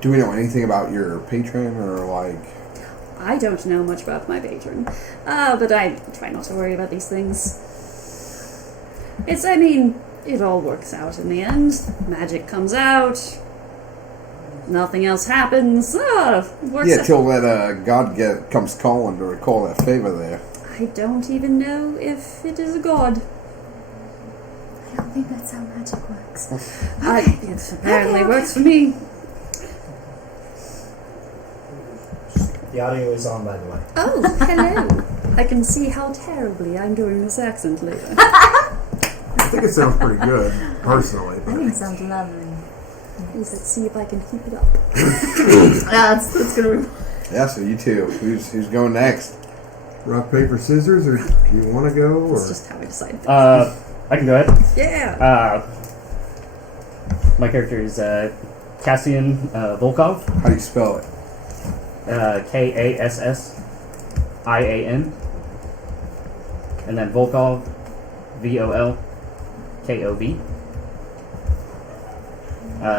Do we know anything about your patron or like? I don't know much about my patron, but I try not to worry about these things. It all works out in the end. Magic comes out. Nothing else happens. Works out. Till that God comes calling to recall that favor there. I don't even know if it is a god. I don't think that's how magic works. It apparently works for me. The audio is on, by the way. Oh, hello. I can see how terribly I'm doing this accent later. I think it sounds pretty good, personally. I think it sounds lovely. Let's see if I can keep it up. That's gonna be... Yeah, so you two. Who's going next? Rock, paper, scissors, or do you want to go? Or? That's just how I decide. I can go ahead. Yeah. My character is Cassian Volkov. How do you spell it? Kassian. And then Volkov, Volkov.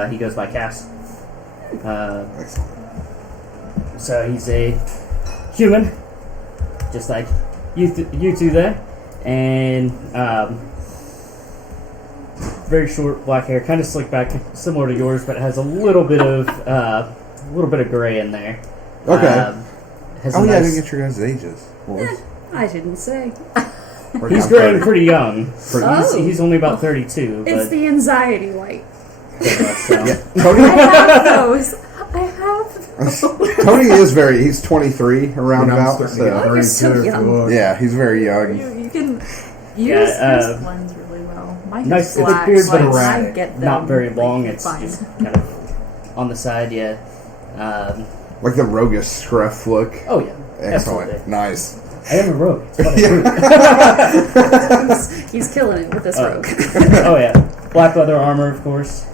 He goes by Cass. Excellent. So he's a human, just like you two there, and very short black hair, kind of slicked back, similar to yours, but has a little bit of gray in there. Okay. Has I nice, didn't get your guys' ages. I didn't say. He's growing pretty young. Oh. He's only about 32. It's but the anxiety light. Tony. I have those. I have those. Tony he's 23 around about. So. You're so young. Yeah, he's very young. You can use Yeah, this ones really well. Mine nice, is black, it's so beard, but I erratic. get them Not very long. like, It's fine. just kind of on the side. Yeah. Like the roguish scruff look. Oh yeah. Excellent. Absolutely. Nice. I am a rogue. It's funny. He's killing it with this rogue. Oh yeah, black leather armor, of course.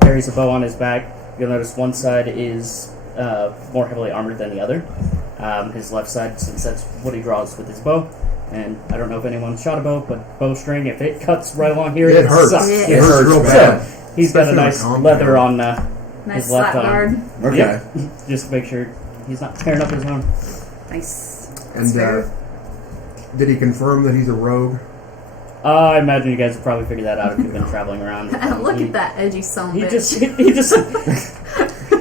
Carries a bow on his back. You'll notice one side is more heavily armored than the other. His left side, since that's what he draws with his bow. And I don't know if anyone shot a bow, but bowstring, if it cuts right along here, It hurts. sucks. It Yes. hurts real So bad. he's got a Especially nice on leather combat. on Nice his left slap arm. guard. Okay. Yep. Just make sure he's not tearing up his arm. Nice. And did he confirm that he's a rogue? I imagine you guys have probably figured that out if you've been traveling around. Look at that edgy son He bitch. just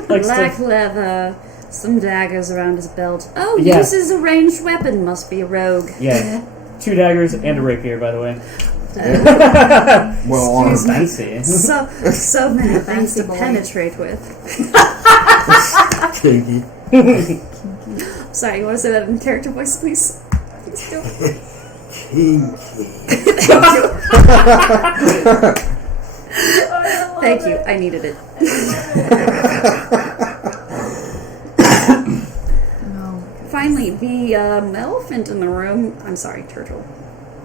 likes Black to. leather, some daggers around his belt. Oh, Yeah. uses a ranged weapon. Must be a rogue. Yeah, 2 daggers and a rapier, by the way. Well, on Fancy. So many things Fancy to boy. penetrate with. Kinky. Sorry, you want to say that in character voice, please? Kinky. Thank you. I needed it. No. Finally, the elephant in the room. I'm sorry, turtle.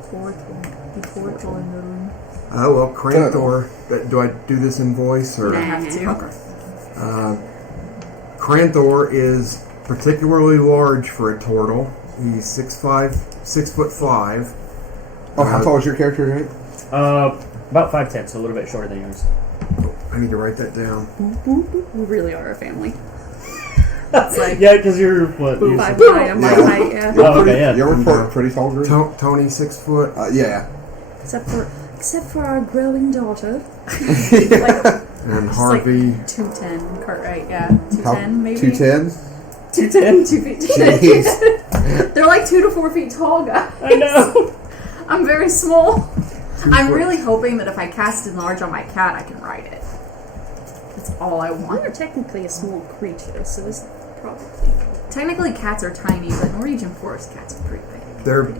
Portal. The portal in the room. Oh, well, Cranthor. Do I do this in voice? Or? I have to. Cranthor is particularly large for a turtle. He's 6'5". Oh, how tall is your character, right? About 5'10", so a little bit shorter than yours. I need to write that down. We really are a family. It's like Yeah, because you're what? You're 5'9", I'm my height, yeah. Oh, okay, yeah. You're a pretty tall group. Tony, 6 foot. Yeah. Except for our growing daughter. And Harvey. 210. Cartwright, yeah. 210 maybe? 210? 210? 2 feet. Jeez. They're like 2 to 4 feet tall, guys. I know. I'm very small. I'm really hoping that if I cast enlarge on my cat, I can ride it. That's all I You're want. technically a small creature, so it's probably... Technically, cats are tiny, but Norwegian forest cats are pretty big. They're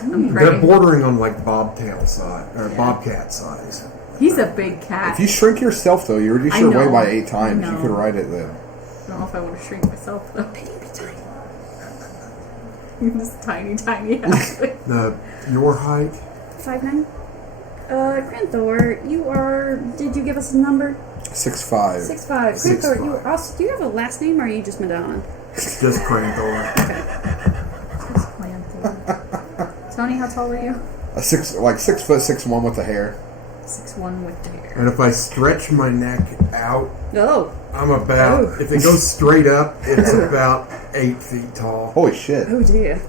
I'm they're praying. bordering on like bobtail size or bobcat size. He's a big cat. If you shrink yourself, though, you reduce I your weight know. by 8 times. I You know. could ride it then. I don't know if I want to shrink myself, though. This tiny ass. Your height? 5'9"? Cranthor, you are... Did you give us a number? 6'5". 6'5". Cranthor, you also... Do you have a last name, or are you just Madonna? Just Cranthor. Tony, how tall are you? 6'6" with the hair. 6'1" with hair. And if I stretch my neck out, Oh, I'm about. Oh. If it goes straight up, it's about 8 feet tall. Holy shit. oh dear.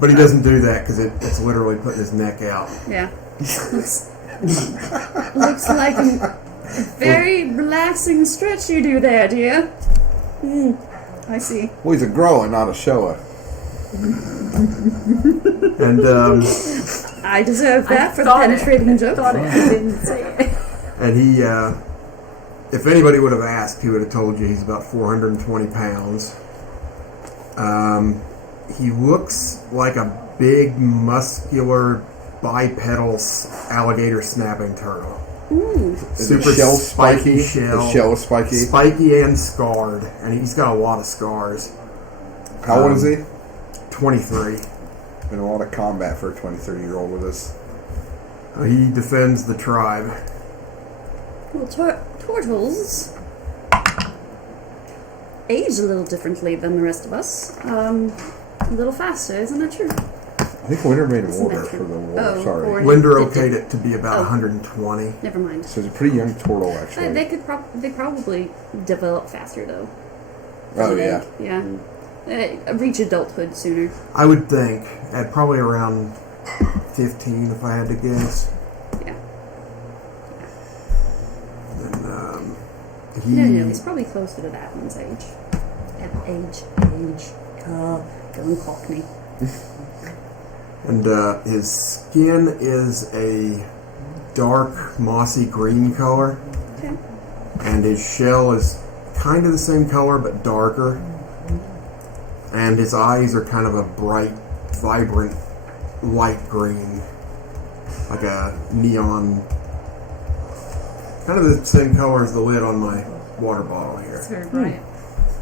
But he doesn't do that because it's literally putting his neck out. Yeah. Looks like a very relaxing stretch you do there, dear. I see. Well, he's a grower, not a shower. And I deserve that for the thought it. penetrating joke. Thought it. I didn't say it. and he, if anybody would have asked, he would have told you he's about 420 pounds. He looks like a big, muscular, bipedal alligator snapping turtle. Is the shell spiky? shell. The shell is spiky. Spiky and scarred, and he's got a lot of scars. How old is he? 23. Been a lot of combat for a 23-year-old with us. He defends the tribe. Well, turtles age a little differently than the rest of us. A little faster, isn't that true? I think Winter made him Isn't older that for true? the war. Oh, Sorry. or- Linder It okayed did. it to be about Oh. 120. Never mind. So he's a pretty young turtle, actually. They could they probably develop faster though. Oh, yeah. Yeah. Reach adulthood sooner. I would think at probably around 15, if I had to guess. Yeah. And No, he he's probably closer to that one's age. Age. Going Cockney. and his skin is a dark mossy green color, Okay. and his shell is kind of the same color but darker. And his eyes are kind of a bright, vibrant, light green, like a neon, kind of the same color as the lid on my water bottle here. It's very bright.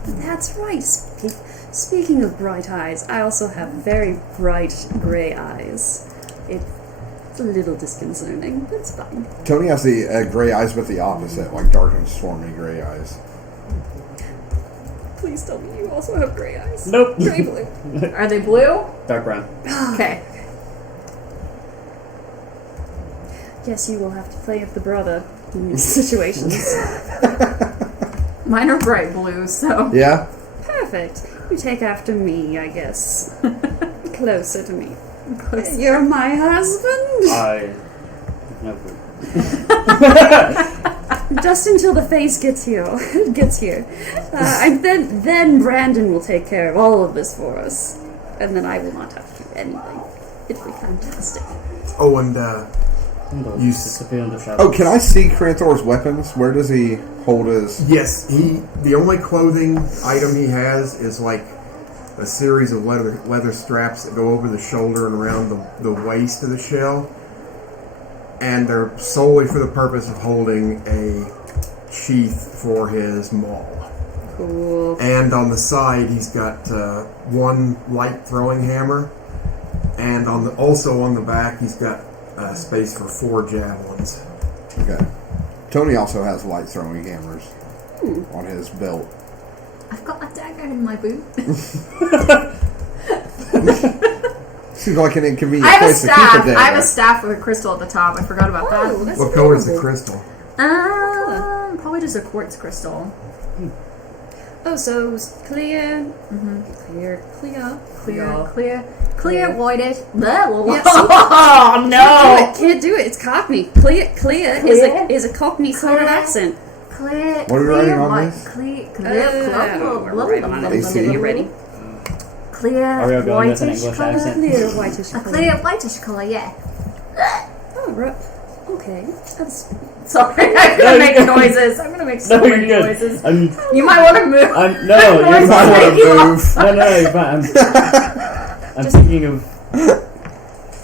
That's right. Speaking of bright eyes, I also have very bright grey eyes. It's a little disconcerting, but it's fine. Tony has the gray eyes, but the opposite, like dark and stormy gray eyes. Please tell me you also have grey eyes. Nope. Grey blue. Are they blue? Dark brown. Okay. Guess you will have to play with the brother in these situations. Mine are bright blue, so. Yeah? Perfect. You take after me, I guess. Closer to me. You're my husband? I. No clue. Just until the face gets here. And then Brandon will take care of all of this for us. And then I will not have to do anything. It'll be fantastic. Oh, and You disappear in the shadows. Oh, can I see Cranthor's weapons? Where does he hold his... yes, the only clothing item he has is like a series of leather straps that go over the shoulder and around the waist of the shell. And they're solely for the purpose of holding a sheath for his maul. Cool. And on the side, he's got one light throwing hammer, and also on the back, he's got space for 4 javelins. Okay. Tony also has light throwing hammers on his belt. I've got a dagger in my boot. Seems like an inconvenient I have a place to keep staff. a dagger. I have a staff with a crystal at the top. I forgot about Oh, that. that's What color is the adorable. crystal? Probably just a quartz crystal. Oh, so clear. Clear, whitish. Yes. Oh no! Can't do it. It's Cockney. Clear Clear? is a Cockney sort of Clear? accent. Clear. What are we writing on white- this? Clear. We're right on it. AC. Are you ready? Clear. Are we all going with an whitish English color. accent? Clear whitish A color. clear whitish color. Yeah. Oh, right. Okay. That's Sorry, I'm No, gonna you're make good. noises. I'm gonna make so No, you're many good. noises. I'm. You might want to move. I'm. No, you're Noises fine. make you move. No, you're fine. I'm thinking of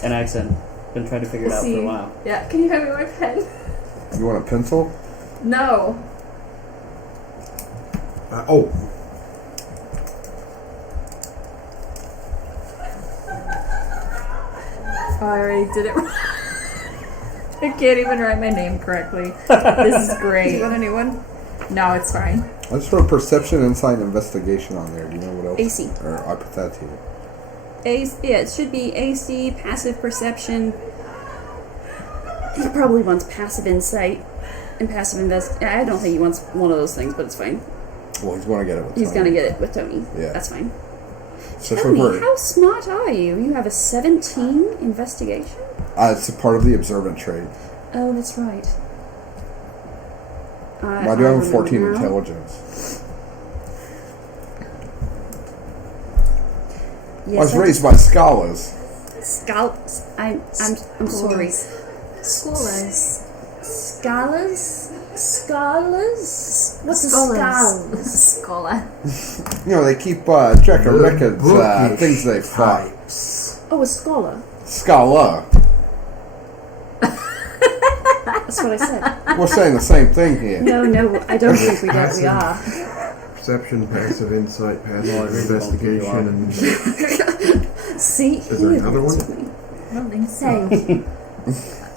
an accent. Been trying to figure it out for a while. Yeah. Can you hand me my pen? You want a pencil? No. Oh, I already did it wrong. I can't even write my name correctly. This is great. you want a new one? No, it's fine. Let's throw perception, insight, and investigation on there. Do you know what else? AC. Or I put that to you. Yeah, it should be AC, passive perception, He probably wants passive insight and passive invest. I don't think he wants one of those things, but it's fine. Well, he's going to get it with He's Tony. gonna get it with Tony. Yeah. That's fine. So Tell for me, Bert, how smart are you? You have a 17 investigation? it's a part of the observant trait. Oh, that's right. I do have a remember 14 now. intelligence. I Yes, was raised by scholars. I'm sorry. Scholars. Scholars? Scholars? What's a Scholars. scholars? Scholar. You know, they keep track of records, bookish things they fought. types. Oh, a scholar. Scholar. That's what I said. We're saying the same thing here. No, I don't think we are. We are. Perception, passive insight, passive investigation, and See, is there another one? I don't think so.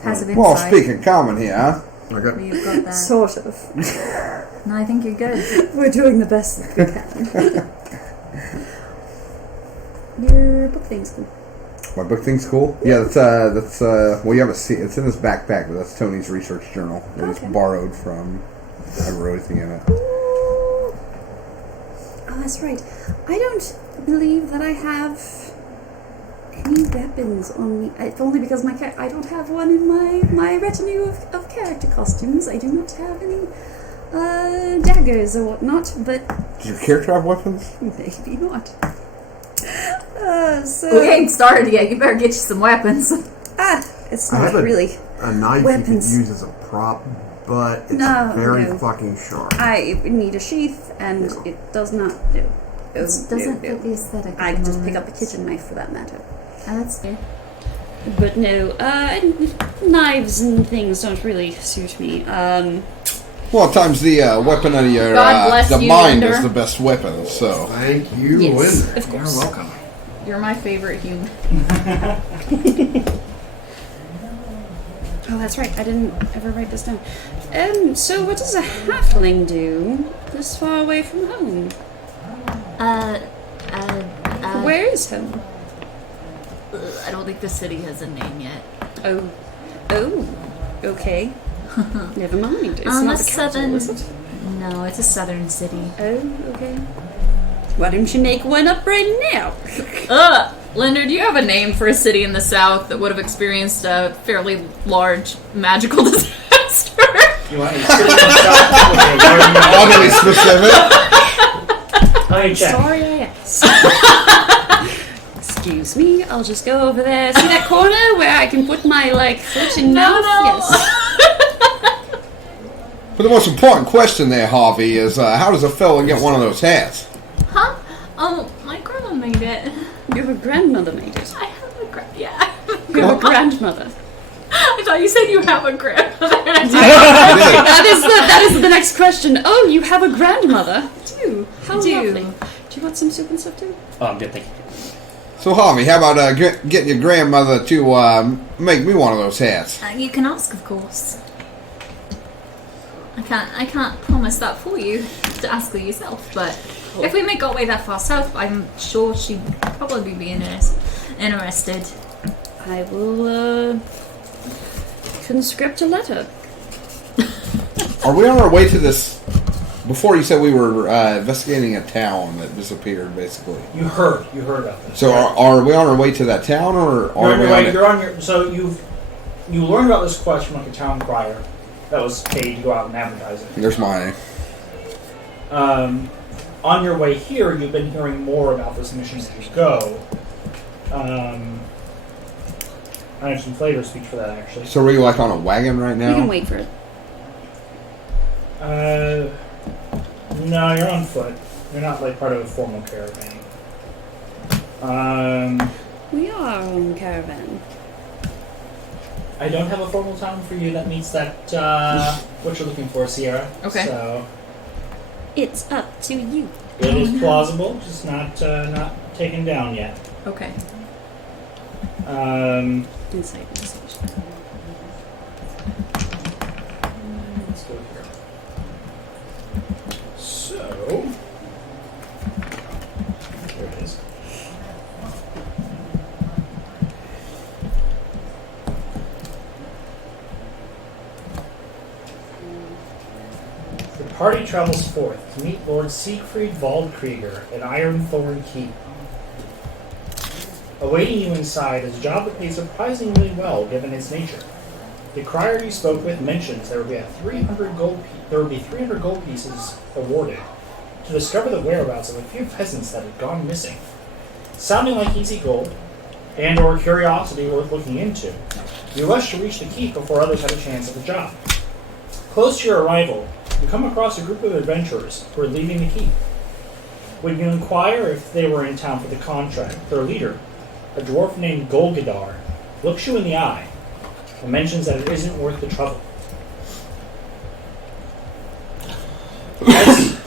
Passive insight. Well, speaking common here, huh? I got You've got that. Sort of. No, I think you're good. We're doing the best that we can. Your book thing's cool. My book thing's cool. Yeah, that's well, you have a seat. It's in his backpack, but that's Tony's research journal. That he's Okay. borrowed from. I wrote everything in it. Oh, that's right. I don't believe that I have any weapons on me. It's only because I don't have one in my retinue of character costumes. I do not have any daggers or whatnot, but Does your character have weapons? maybe not. We ain't started yet. You better get you some weapons. It's I not have really. a knife Weapons. you could use as a prop, but it's No, very no. fucking sharp. I need a sheath, and Yeah. it does not. No. It Oh, doesn't no, no. fit the aesthetic. I at can the just pick up moment. a kitchen knife for that matter. Oh, that's fair. But no, knives and things don't really suit me. Well, at times the weapon of your God bless the you, mind Linder. is the best weapon. So Thank you, Yes, Linda. of course. You're welcome. You're my favorite human. Oh, that's right. I didn't ever write this down. So what does a halfling do this far away from home? Where is home? I don't think the city has a name yet. Oh, okay. Never mind. It's Um, not a the capital, southern- is it? No, it's a southern city. Oh, okay. Why don't you make one up right now? Leonard, do you have a name for a city in the south that would have experienced a fairly large magical disaster? You want me to skip some stuff? Okay, oddly specific. let me check. Sorry I asked. Excuse me, I'll just go over there. See that corner where I can put my, foot and mouth? Yes. But the most important question there, Harvey, is how does a fellow get one of those hats? Huh? Oh, my grandma made it. Your grandmother made it. I have a yeah. You have a grandmother. I thought you said you have a grandmother. That is the next question. Oh, you have a grandmother? I do. How Do. lovely. Do you want some soup and stuff too? Oh, I'm good, thank you. So, Harvey, how about getting your grandmother to make me one of those hats? You can ask, of course. I can't promise that for you to ask her yourself, but if we make our way that far south, I'm sure she'd probably be interested. I will, conscript a letter. Are we on our way to this? Before you said we were investigating a town that disappeared, basically. You heard about this. So are we on our way to that town, or You're are on we your on way. it? You're on your. So you learned about this quest from like a town crier that was paid to go out and advertise it. There's mine. On your way here, you've been hearing more about this mission as you go. I have some flavor speech for that actually. So are we like on a wagon right We can now? wait for it. No, you're on foot. You're not like part of a formal caravan. We are on caravan. I don't have a formal town for you that meets that what you're looking for, Sierra. Okay. So It's up to you. it is plausible, just not taken down yet. Okay. Insight investigation. Let's go here. So here it is. party travels forth to meet Lord Siegfried Waldkrieger at Ironthorn Keep. Awaiting you inside is a job that pays surprisingly well given its nature. The crier you spoke with mentions there would be 300 gold pieces awarded to discover the whereabouts of a few peasants that had gone missing. Sounding like easy gold and or curiosity worth looking into, you rush to reach the keep before others have a chance at the job. Close to your arrival, you come across a group of adventurers who are leaving the keep. When you inquire if they were in town for the contract, their leader, a dwarf named Golgadar, looks you in the eye and mentions that it isn't worth the trouble.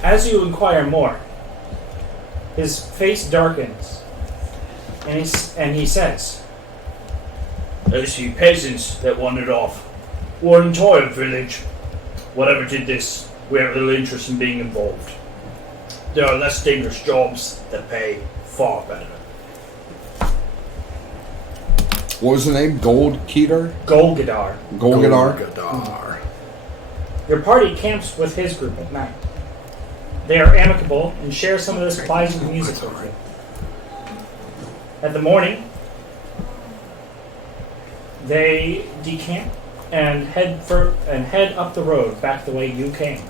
As you inquire more, his face darkens, and he says, "Those few peasants that wandered off were an entire village. Whatever did this, we have little interest in being involved. There are less dangerous jobs that pay far better." What was the name? Golgadar? Golgadar. Golgadar? Your party camps with his group at night. They are amicable and share some of the supplies and music with you. At the morning, they decamp and head up the road back the way you came.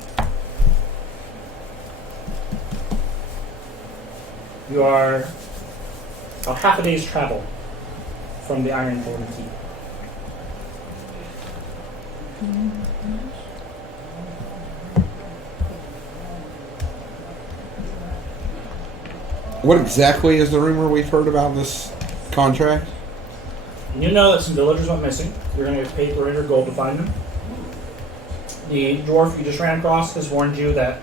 You are about half a day's travel from the Ironthorn Keep. What exactly is the rumor we've heard about this contract? You know that some villagers went missing. You're going to get paid 300 gold to find them. The dwarf you just ran across has warned you that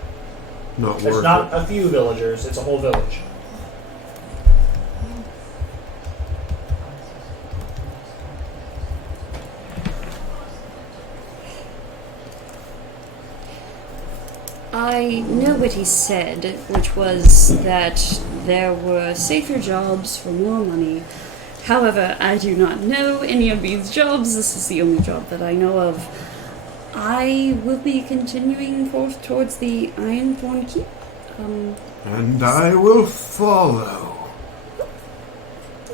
Not it's worth not it. a few villagers, it's a whole village. I know what he said, which was that there were safer jobs for more money. However, I do not know any of these jobs. This is the only job that I know of. I will be continuing forth towards the Ironthorn Keep. And I will follow.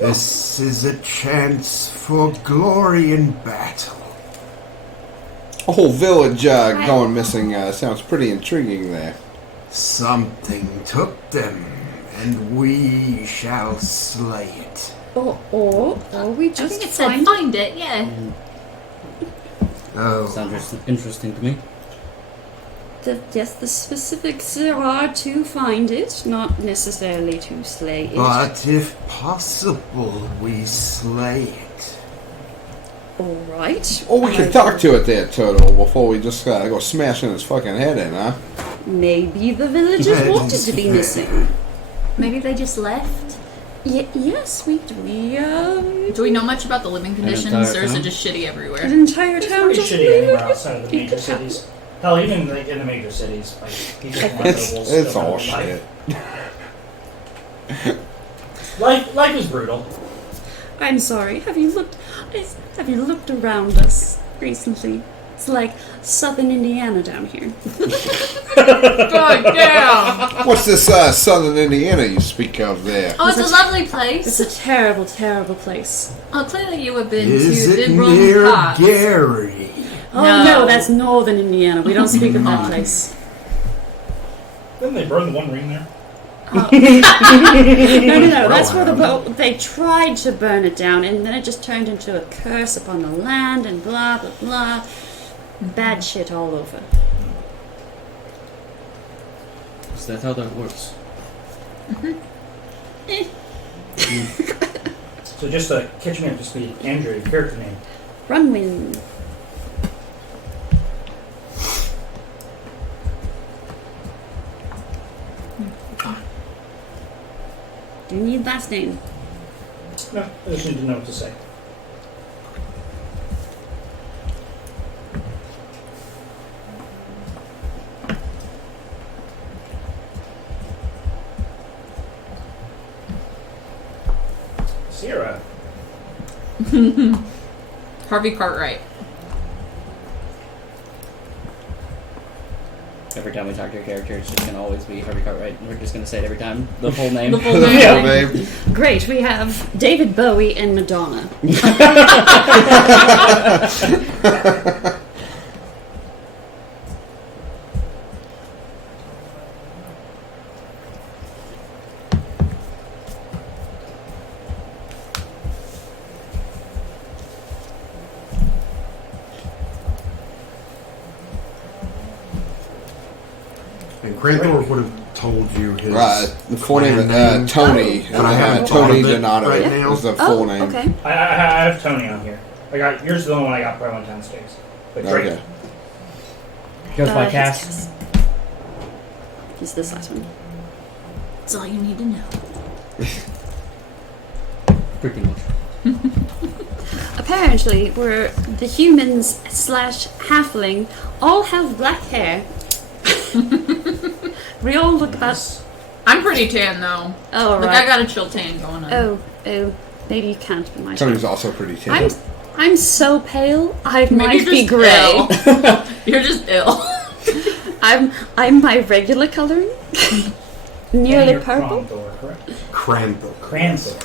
This is a chance for glory in battle. A whole village going missing sounds pretty intriguing there. Something took them, and we shall slay it. Or we I just think it said find find it, yeah. Oh, Sounds interesting to me. yes, the specifics there are to find it, not necessarily to slay it. but if possible, we slay it. All right. Oh, we can talk to it there, Turtle, before we just go smashing his fucking head in, huh? Maybe the villagers That wanted is to be fair. missing. Maybe they just left. Yes, we Do we know much about the living conditions, entire or is it town? just shitty everywhere? an entire It's town pretty just shitty anywhere outside of the It major could happen. cities. Hell, even like in the major cities, like people from It's locals it's still all have shit. Life is brutal. I'm sorry. Have you looked around us recently? It's like southern Indiana down here. God damn! What's this southern Indiana you speak of there? Oh, it's a lovely It's place. a terrible, terrible place. Oh, clearly you have been Is to it the wrong near parts. Gary? Oh No. no, that's northern Indiana. We don't speak of that place. Didn't they burn the One Ring there? No. That's where the boat. They tried to burn it down, and then it just turned into a curse upon the land, and blah blah blah. Bad shit all over. Is that how that works? So just to catch me up to speed, Andrew, your character name. Runwind. Do you need last name? No, I just need to know what to say. Sierra. Harvey Cartwright. Ever every time we talk to a character, it's just going to always be Harvey Cartwright. We're just going to say it every time. The full name. The full The name. full name. Great, we have David Bowie and Madonna. And Cranthor would have told you his Right. The full name clan is Tony. But I haven't thought Tony of it Donato right now. is the full Oh, name. okay. I have Tony on here. I got yours. Is the only one I got by one downstairs. But great. Okay. Goes by It's Cass. He's this last one. That's all you need to know. Pretty much. Apparently, we're the humans / halfling all have black hair. We all look about. I'm pretty tan though. Oh, Like right. I got a chill tan going on. Oh, maybe you can't be my Tony's also pretty I'm tan. I'm so pale. I Maybe might you're be just gray. ill. You're just ill. I'm my regular coloring. And Nearly you're purple. Cranthor, correct? Cranthor. Cranthor.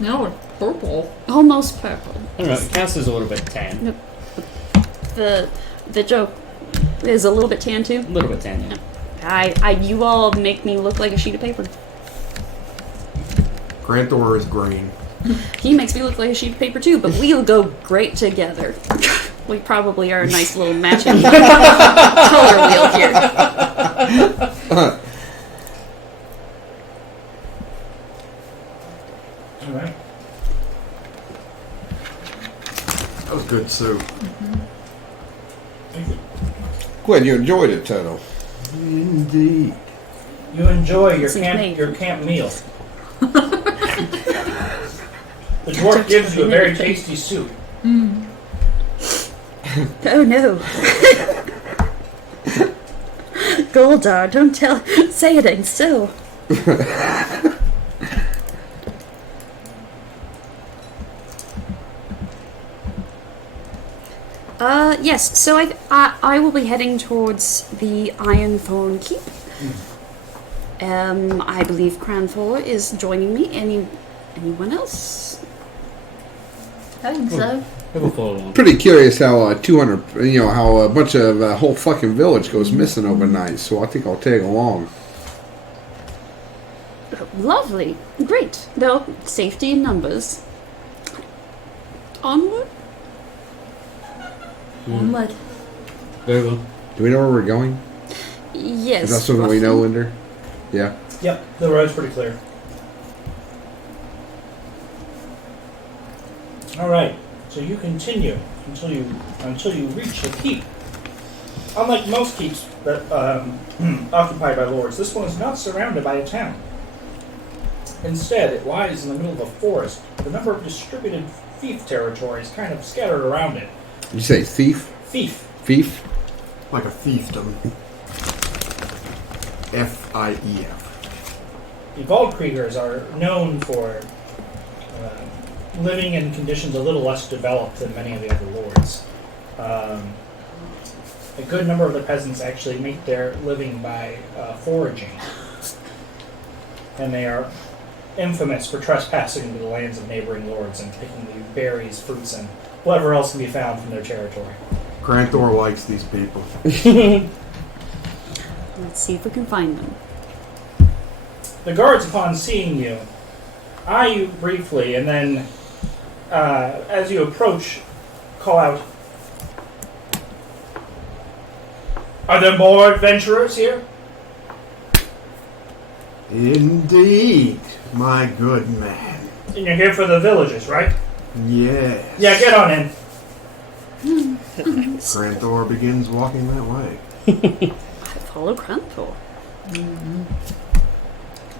No, we're purple. Almost purple. I don't know. Cass is a little bit tan. The joke is a little bit tan too. A little bit tan, yeah. You all make me look like a sheet of paper. Cranthor is green. He makes me look like a sheet of paper too, but we'll go great together. We probably are a nice little matching color wheel here. All right. That was good soup. Thank you. Gwen, you enjoyed it, Toto. Indeed. You enjoy your Seems camp made. your camp meal. The dwarf gives you a very tasty soup. Oh no. Goldar, don't say it ain't so. Yes, so I will be heading towards the Ironthorn Keep. I believe Cranthor is joining me. Anyone else? I think so. We'll follow along. Pretty curious how 200, how a bunch of whole fucking village goes missing overnight. So I think I'll tag along. Lovely. Great. Well, safety in numbers. Onward? Onward. Very well. Do we know where we're going? Yes. Is that something we know, Linder? Yeah. Yep, the road's pretty clear. All right, so you continue until you reach the keep. Unlike most keeps that occupied by lords, this one is not surrounded by a town. Instead, it lies in the middle of a forest with a number of distributed fief territories kind of scattered around it. You say thief? Fief. Thief? Like a fiefdom. F-I-E-F. The Waldkriegers are known for living in conditions a little less developed than many of the other lords. A good number of the peasants actually make their living by foraging. And they are infamous for trespassing into the lands of neighboring lords and picking the berries, fruits, and whatever else can be found from their territory. Cranthor likes these people. Let's see if we can find them. The guards, upon seeing you, eye you briefly, and then, as you approach, call out, "Are there more adventurers here?" Indeed, my good man. And you're here for the villages, right? Yes. Yeah, get on in. Cranthor begins walking that way. I follow Cranthor.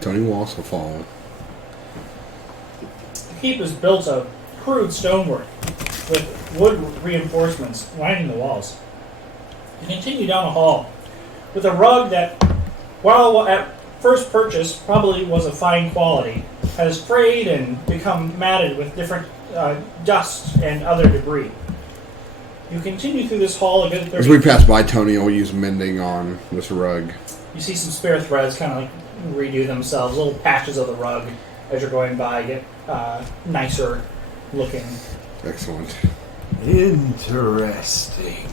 Tony will also follow. The keep is built of crude stonework with wood reinforcements lining the walls. You continue down a hall with a rug that, while at first purchase probably was of fine quality, has frayed and become matted with different dust and other debris. You continue through this hall a good 30 As we pass by, Tony will use mending on this rug. You see some spare threads kind of like redo themselves. Little patches of the rug as you're going by get nicer looking. Excellent. Interesting.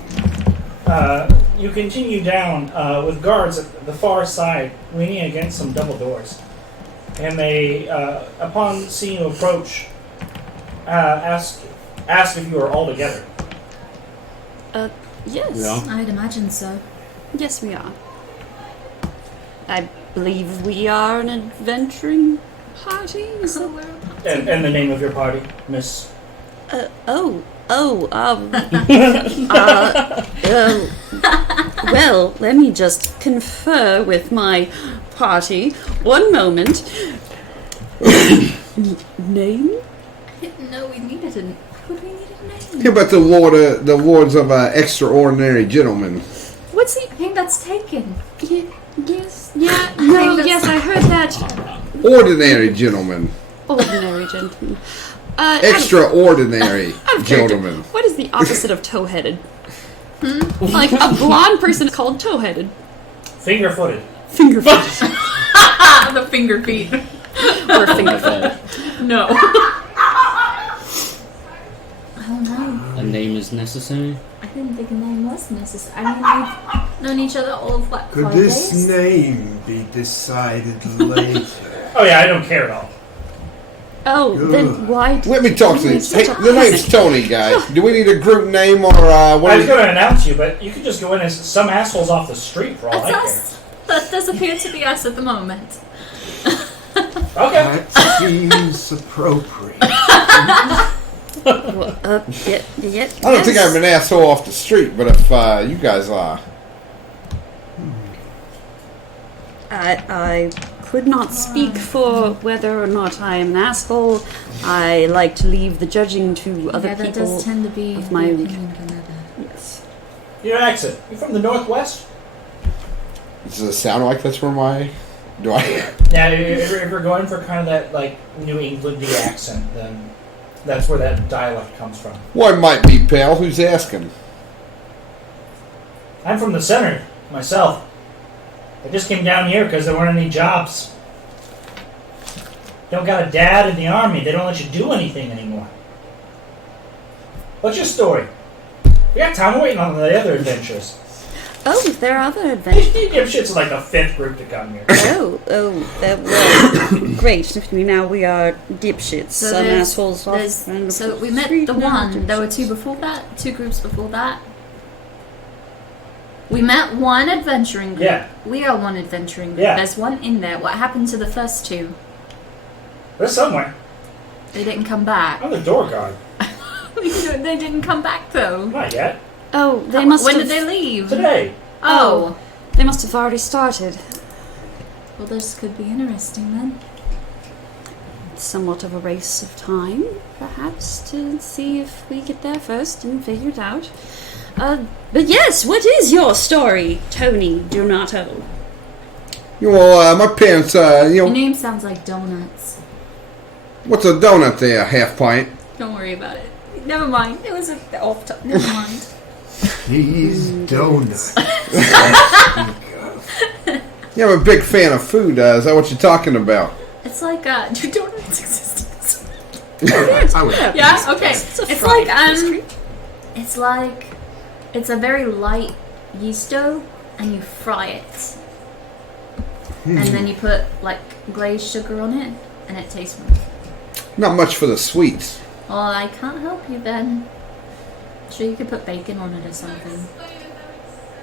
You continue down with guards at the far side leaning against some double doors. And they, upon seeing you approach, ask if you are all together. Yes. Yeah. I'd imagine so. Yes, we are. I believe we are an adventuring party. Is So that? we're about And the name of your party, Miss. Well, let me just confer with my party. One moment. Name? I didn't know we needed a. Who do we need a name? How about the lords of extraordinary gentlemen? What's he? I think that's taken. Yes. Yeah. No. Yes, I heard that. Ordinary gentlemen. Ordinary gentleman. Extraordinary out of character, gentlemen. what is the opposite of toe-headed? Like a blonde person is called toe-headed. Finger-footed. Finger-footed. The finger feet. Or finger-footed. No. Oh no. A name is necessary. I didn't think a name was necessary. I mean, we've known each other all of what, Could 5 this days? name be decided later? Oh yeah, I don't care at all. Oh, then why? Let me talk to you. Such Hey, a the name's Tony, guys. Do we need a group name or what? I was Is, going to announce you, but you could just go in as some assholes off the street for all I That's care. us. That does appear to be us at the moment. Okay. That seems appropriate. Yeah, I don't think I'm an asshole off the street, but if you guys are, I could not speak for whether or not I am an asshole. I like to leave the judging to other Yeah, that people. does tend to be of the my opinion, Canada. Yes. Your accent. You from the Northwest? does it sound like that's where my? Do I? Yeah, if you're going for kind of that, like, New Englandy accent, then that's where that dialect comes from. Well, I might be, pal. Who's asking? I'm from the center, myself. I just came down here because there weren't any jobs. Don't got a dad in the army. They don't let you do anything anymore. What's your story? We got time waiting on the other adventures. Oh, there are other adventures. You dipshits are like the 5th group to come here. Well, great. Now we are dipshits. So Some there's- assholes off. So we met the one. There were 2 before that. 2 groups before that. We met one adventuring group. Yeah. We are one adventuring group. Yeah. There's one in there. What happened to the first 2? They're somewhere. They didn't come back. I'm the door guard. They didn't come back though. Not yet. Oh, they must When have. did they leave? Today. Oh. They must have already started. Well, this could be interesting then. Somewhat of a race of time, perhaps, to see if we get there first and figure it out. But yes, what is your story, Tony Donato? Well, my parents, Your name sounds like donuts. what's a donut there? Half pint. Don't worry about it. Never mind. It was off top. Never mind. These donuts. Yeah, I'm a big fan of food. Is that what you're talking about? It's like do donuts exist? I would. Yeah. Okay. It's a It's fried like pastry. It's like it's a very light yeast dough, and you fry it, and then you put like glazed sugar on it, and it tastes wonderful. Not much for the sweets. Well, I can't help you then. Sure, you could put bacon on it or something.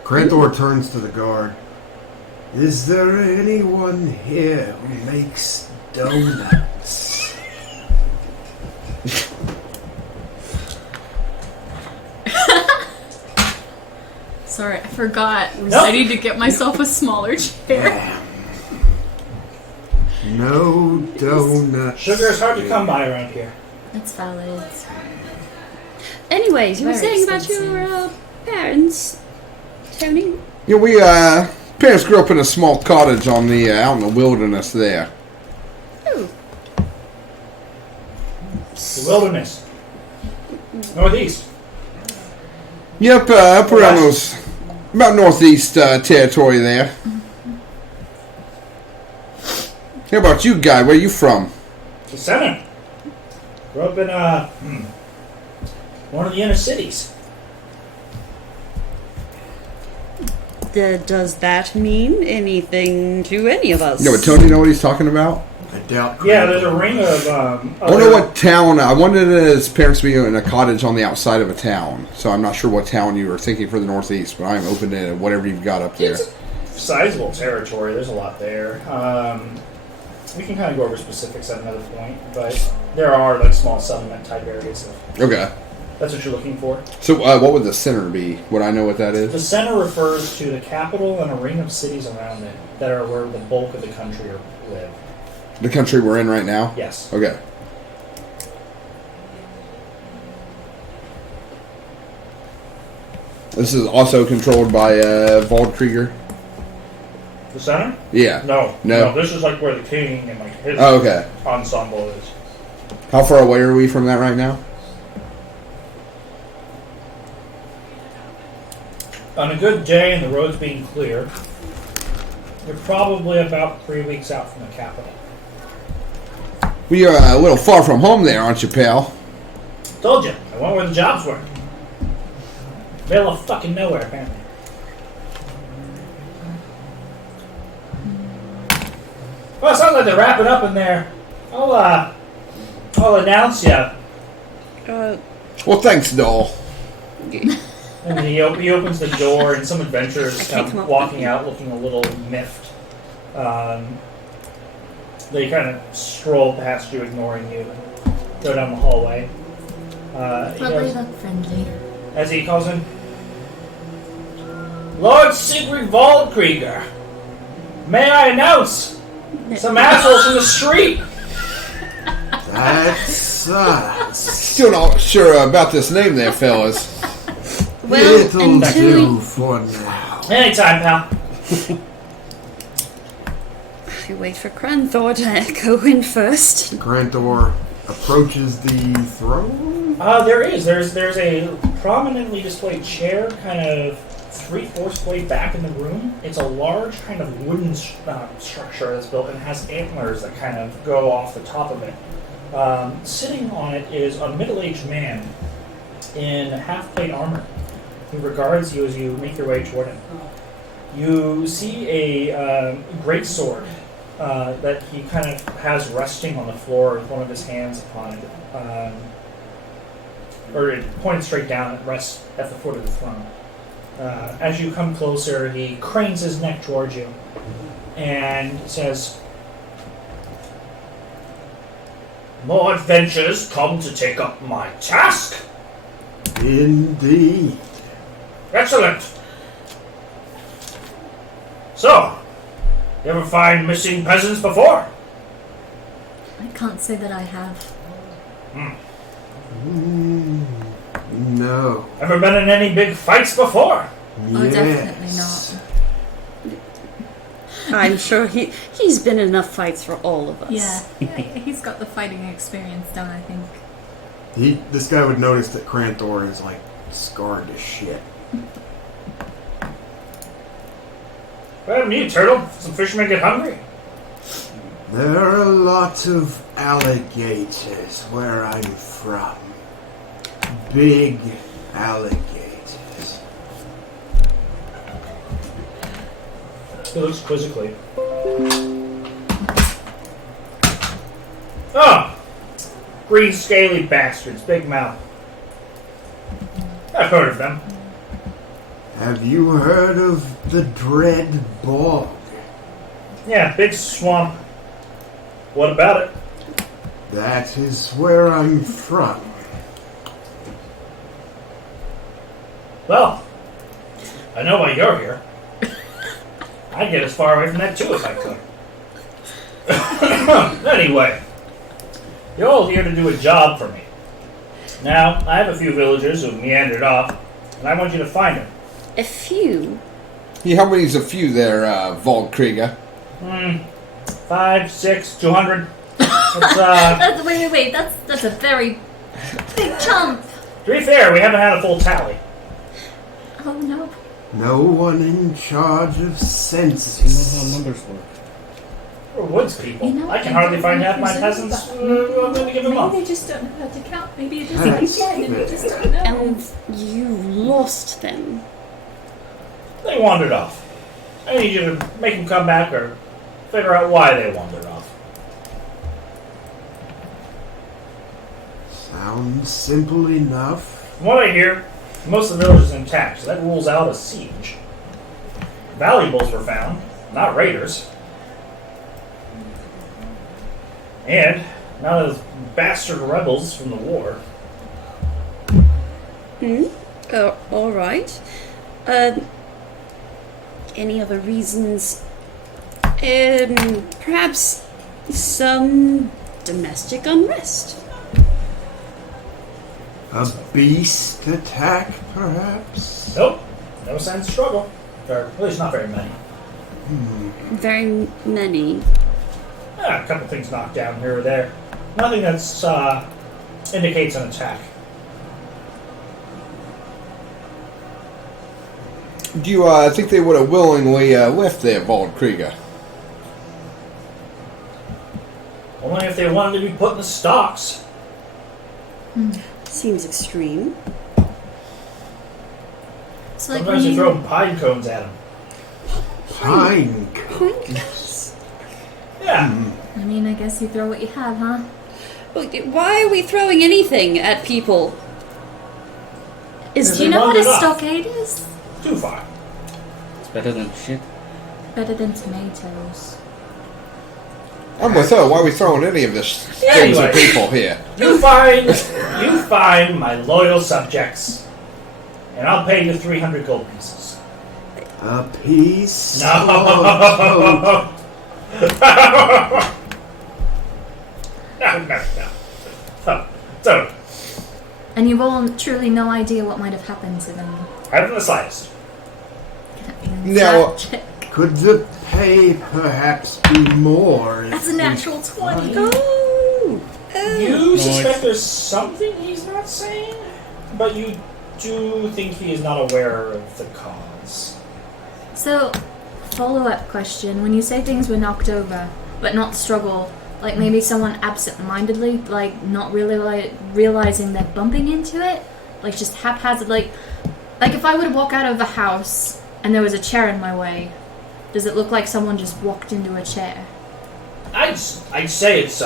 Cranthor turns to the guard. Is there anyone here who makes donuts? Sorry, I forgot. Nope. I need to get myself a smaller chair. No donuts. Sugar is hard to come by around here. That's valid. Anyways, you were Very saying about expensive. your parents, Tony? Yeah, we parents grew up in a small cottage on the out in the wilderness there. Oh, The wilderness. Northeast. Yep, up around West. those, about northeast territory there. How about you, guy? Where you from? The center. Grew up in one of the inner cities. Does that mean anything to any of us? Yeah, but Tony know what he's talking about? I doubt. Yeah, there's a ring of. I wonder what town. I wanted his parents to be in a cottage on the outside of a town, so I'm not sure what town you were thinking for the northeast, but I'm open to whatever you've got up there. It's a sizable territory. There's a lot there. We can kind of go over specifics at another point, but there are like small settlement type areas. Okay. That's what you're looking for. So, what would the center be? Would I know what that The is? center refers to the capital and a ring of cities around it that are where the bulk of the country live. The country we're in right now? Yes. Okay. This is also controlled by Waldkrieger? The center? Yeah. No. No. This is like where the king and like his Oh, okay. ensemble is. How far away are we from that right now? On a good day and the roads being clear, you're probably about 3 weeks out from the capital. We are a little far from home there, aren't you, pal? Told you. I went where the jobs were. Middle of fucking nowhere, apparently. Well, it sounds like they're wrapping up in there. I'll announce you. Well, thanks, doll. And then he opens the door, and some adventurers I can't come come up walking with out looking a little miffed. They kind of stroll past you, ignoring you, and go down the hallway. He Probably goes, not friendly. as he calls in, Lord Sigrid Waldkrieger, may I announce some assholes from the street? That's Still not sure about this name there, fellas. Well, it'll until do for now. Anytime, pal. we wait for Cranthor to go in first. Grantor approaches the throne. There's a prominently displayed chair, kind of 3/4 way back in the room. It's a large kind of wooden structure that's built and has antlers that kind of go off the top of it. Sitting on it is a middle-aged man in half-plate armor who regards you as you make your way toward him. You see a great sword that he kind of has resting on the floor with one of his hands upon it. Or pointed straight down, it rests at the foot of the throne. As you come closer, he cranes his neck towards you and says, "More adventurers come to take up my task. Indeed. Excellent. So, you ever find missing peasants before?" I can't say that I have. No. Ever been in any big fights before? Oh, Yes. definitely not. I'm sure he's been in enough fights for all of us. Yeah, he's got the fighting experience down, I think. This guy would notice that Cranthor is like scarred to shit. Well, me, turtle. Some fishermen get hungry. There are a lot of alligators where I'm from. Big alligators. He looks quizzically. Oh! Green scaly bastards, big mouth. I've heard of them. Have you heard of the Dread Bog? Yeah, big swamp. What about it? That is where I'm from. Well, I know why you're here. I'd get as far away from that too if I could. Anyway, you're all here to do a job for me. Now, I have a few villagers who've meandered off, and I want you to find them. A few. Yeah, how many's a few there, Waldkrieger? 5, 6, 200. That's, Wait. That's a very big chunk. to be fair, we haven't had a full tally. Oh no. No one in charge of You know census. how numbers work. We're woods people. You know, I can I hardly don't find know half if my there's peasants. any- I'm going to give them Maybe up. they just don't know how to count. Maybe it is That's again, and we just don't know. And you lost them. They wandered off. I need you to make them come back or figure out why they wandered off. Sounds simple enough. From what I hear, most of the village is intact, so that rules out a siege. Valuables were found, not raiders. And none of those bastard rebels from the war. All right. Any other reasons? Perhaps some domestic unrest. A beast attack, perhaps? Nope, no signs of struggle. Or at least not very many. Very many. A couple things knocked down here or there. Nothing that's indicates an attack. Do you think they would have willingly left there, Waldkrieger? Only if they wanted to be put in the stocks. Seems extreme. It's like Sometimes when you you, throw pine cones at them. Pine. Yeah. I mean, I guess you throw what you have, huh? Why are we throwing anything at people? Because Do you they know what a wandered off. stockade is? Too far. It's better than shit. Better than tomatoes. I'm with her. Why are we throwing any of this things Anyway. at people here? You find my loyal subjects, and I'll pay you 300 gold pieces. A piece. No. No. So, And you've all truly no idea what might have happened to them. haven't the slightest. Now- Check. Could the pay perhaps be more? if That's a we natural 20. Oh. You suspect there's something he's not saying, but you do think he is not aware of the cause. So, follow-up question. When you say things were knocked over, but not struggle, like maybe someone absent-mindedly, like not really like realizing they're bumping into it, like just haphazard, like if I were to walk out of a house and there was a chair in my way, does it look like someone just walked into a chair? I'd say it's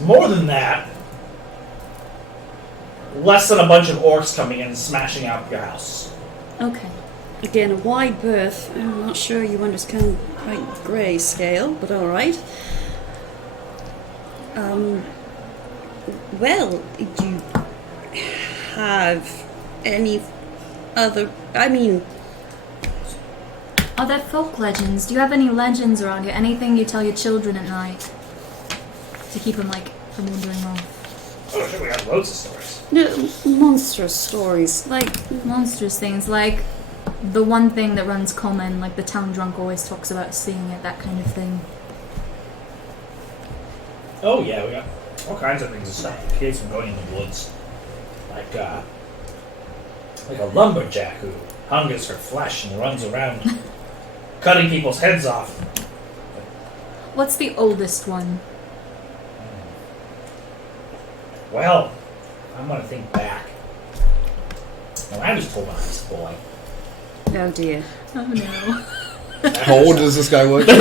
more than that. Less than a bunch of orcs coming in and smashing out your house. Okay. Again, a wide berth. I'm not sure you understand quite grayscale, but all right. Well, do you have any other? I mean, Are there folk legends? Do you have any legends around here? Anything you tell your children at night to keep them like from wandering off? Oh shit, we got loads of stories. no, monstrous stories like Monstrous things like the one thing that runs common, like the town drunk always talks about seeing it, that kind of thing. Oh yeah, we got all kinds of things to stop the kids from going in the woods. Like a lumberjack who hungers for flesh and runs around cutting people's heads off. What's the oldest one? Well, I'm gonna think back. When I was told I was a boy. oh dear. Oh no. How old does this guy look? So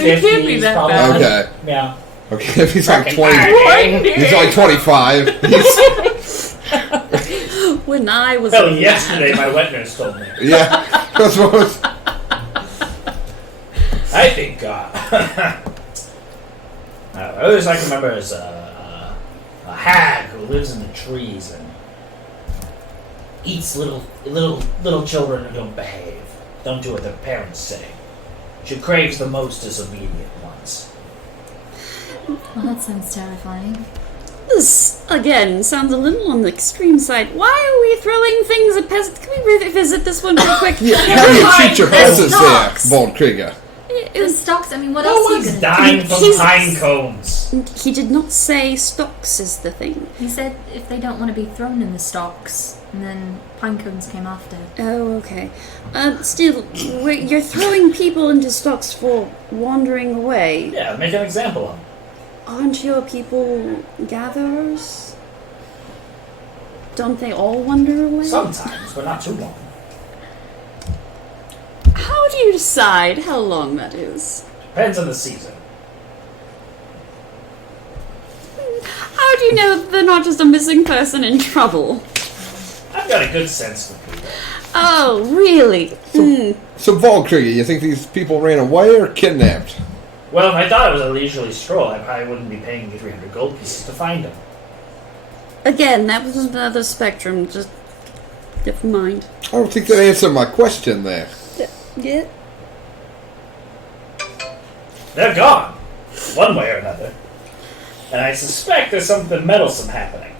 it can't be that bad. Okay. Yeah. Okay, if he's like Fucking 20, irony. he's like 25. When I was Well, a yesterday my wet nurse told me. Yeah, that's what was. I think, others I can remember is a hag who lives in the trees and eats little children who don't behave, don't do what their parents say. She craves the most disobedient ones. Well, that sounds terrifying. This, again, sounds a little on the extreme side. Why are we throwing things at peasants? Can we revisit this one real quick? Yeah, how do you treat your There's peasants dogs. there, Waldkrieger? The stocks, I mean, what No else are you one's gonna dying do? from He's- pine cones. He did not say stocks is the thing. He said if they don't want to be thrown in the stocks. and then pine cones came after. Oh, okay. Still, you're throwing people into stocks for wandering away. Yeah, make an example of them. Aren't your people gatherers? Don't they all wander away? Sometimes, but not too long. How do you decide how long that is? Depends on the season. How do you know that they're not just a missing person in trouble? I've got a good sense for people. Oh, really? So, Valkyrie, you think these people ran away or kidnapped? Well, if I thought it was a leisurely stroll, I probably wouldn't be paying you 300 gold pieces to find them. Again, that was another spectrum. Just never mind. I don't think that answered my question there. Yeah. They're gone, one way or another. And I suspect there's something meddlesome happening.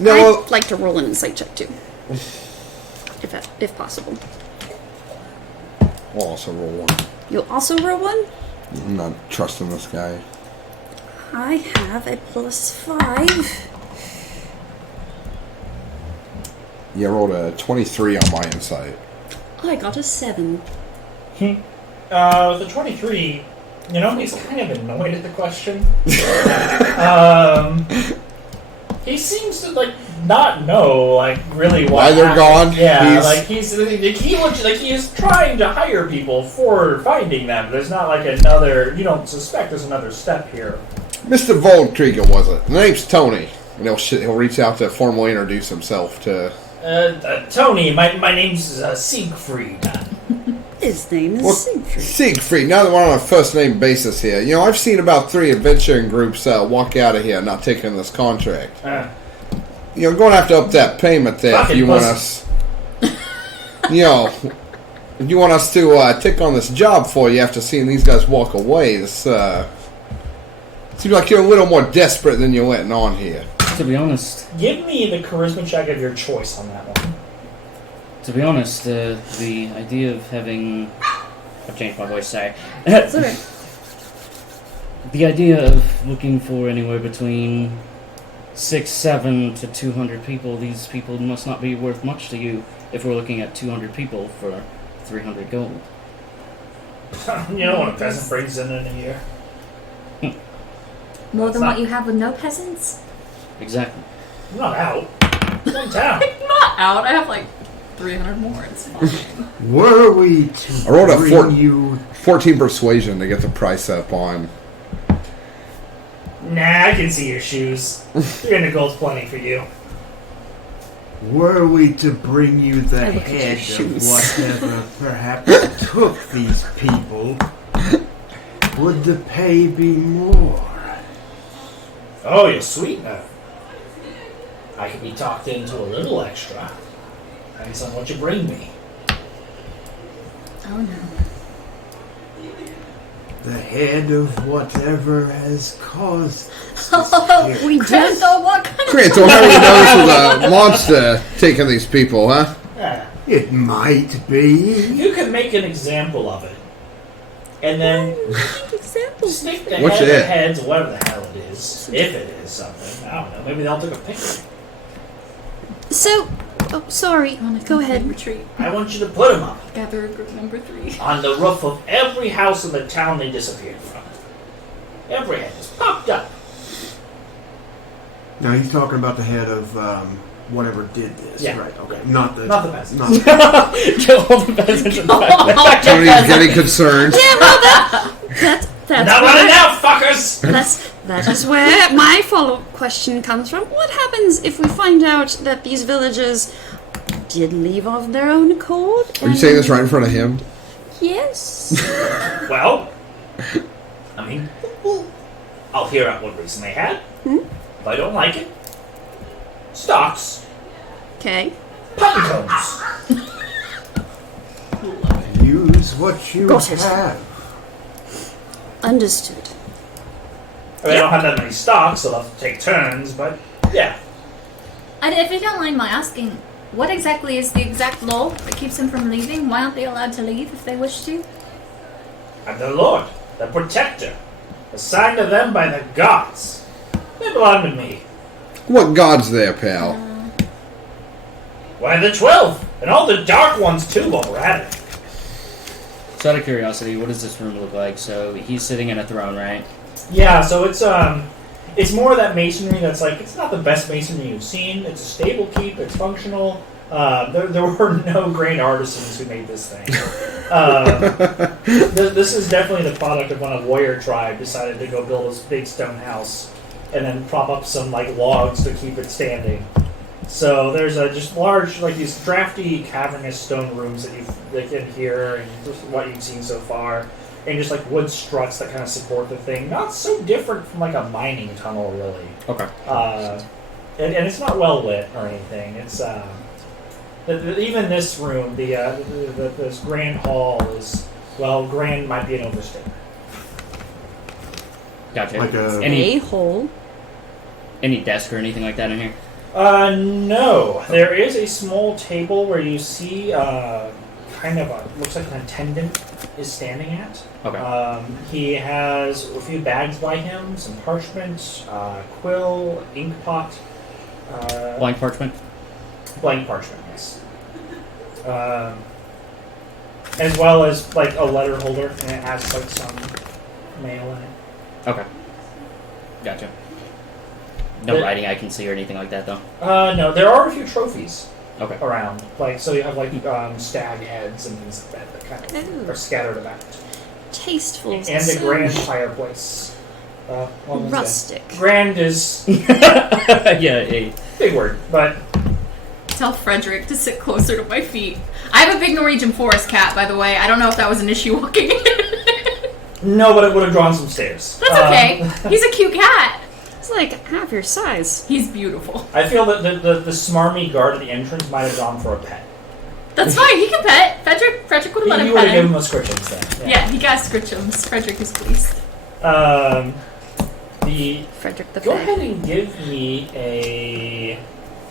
No, I'd like to roll an insight check too, if possible. I'll also roll one. You'll also roll one. I'm not trusting this guy. I have a +5. Yeah, I rolled a 23 on my insight. I got a 7. With the 23, you know, he's kind of annoyed at the question. He seems to, like, not know, like, really Why they're happened. gone? Yeah, he looks like he's trying to hire people for finding them. There's not, like, another, you don't suspect there's another step here. Mr. Voldkrieger was it? The name's Tony. And he'll reach out to formally introduce himself to... Tony, my name's Siegfried. His name is Well, Siegfried. Siegfried, now that we're on a first name basis here, you know, I've seen about 3 adventuring groups walk out of here not taking this contract. You know, going to have to up that payment there if Fucking you want pussy. us... You know, if you want us to take on this job for you after seeing these guys walk away, this seems like you're a little more desperate than you're letting on here. To be honest, Give me the charisma check of your choice on that one. the idea of having... I've changed my voice, sorry. It's okay. The idea of looking for anywhere between 6, 7 to 200 people, these people must not be worth much to you if we're looking at 200 people for 300 gold. You know what a peasant brings in a year? More That's than not- what you have with no peasants? Exactly. I'm not out. I'm in town. Not out. I have like 300 more. It's fine. Were we to I rolled a bring you 14 persuasion to get the price up on... Nah, I can see your shoes. 300 gold's plenty for you. Were we to bring you the I look at your head of shoes. whatever perhaps took these people, would the pay be more? Oh, you're sweet now. I could be talked into a little extra. Depends on what you bring me. Oh no. The head of whatever has caused this We just... So what kind of... Cranto, how do you know this was a monster taking these people, huh? Yeah. It might be. You could make an example of it. And then Examples. stick the What's head it? or heads, whatever the hell it is. If it is something. I don't know. Maybe they'll take a picture. So... Oh, sorry. Go ahead. Retreat. I want you to put them up Gather group number 3. on the roof of every house in the town they disappeared from. Every head just popped up. Now he's talking about the head of whatever did this, Yeah. right? Okay, not the peasants. not the Kill all the peasants in the back. Tony's getting concerned. Yeah, well, that's Not where- running out, fuckers! that is where my follow-up question comes from. What happens if we find out that these villagers did leave of their own accord? Are you saying this right in front of him? Yes. Well, I mean, I'll hear out what reason they had. If I don't like it, stocks, Okay. puppy cones. use what you Got it. have. Understood. I mean, I don't have that many stocks, so I'll have to take turns, but yeah. And if you don't mind my asking, what exactly is the exact law that keeps them from leaving? Why aren't they allowed to leave if they wish to? I'm the Lord, the Protector, assigned to them by the gods. They belong to me. What god's there, pal? Why the 12? And all the dark ones too while we're at it. So out of curiosity, what does this room look like? So he's sitting in a throne, right? Yeah, so it's more of that masonry that's like, it's not the best masonry you've seen. It's a stable keep, it's functional. There were no grand artisans who made this thing. This is definitely the product of when a warrior tribe decided to go build this big stone house and then prop up some like logs to keep it standing. So there's just large, like these drafty, cavernous stone rooms that in here, and just what you've seen so far, and just like wood struts that kind of support the thing. Not so different from like a mining tunnel, really. Okay. And it's not well lit or anything. It's even this room, this grand hall is, well, grand might be an overstatement. Gotcha. Like any hole. desk or anything like that in here? No. There is a small table where you see looks like an attendant is standing at. Okay. He has a few bags by him, some parchment, quill, ink pot. Blank parchment? Blank parchment, yes. As well as like a letter holder, and it has like some mail in it. Okay. Gotcha. No The- writing I can see or anything like that, though? No, there are a few trophies Okay. around. Like, so you have like stag heads and things like that that kind of Oh. are scattered about. Tasteful. And a grand fireplace. What was Rustic. that? Grand is Yeah, hey. big word, but Tell Frederick to sit closer to my feet. I have a big Norwegian forest cat, by the way. I don't know if that was an issue walking in. no, but it would have drawn some stairs. That's okay. He's a cute cat. It's like half your size. He's beautiful. I feel that the smarmy guard at the entrance might have gone for a pet. That's fine. He can pet. Frederick would have let You him would pet have given him. him a Scritchums then. Yeah, he got Scritchums. Frederick is pleased. Frederick the Go Fair. ahead and give me a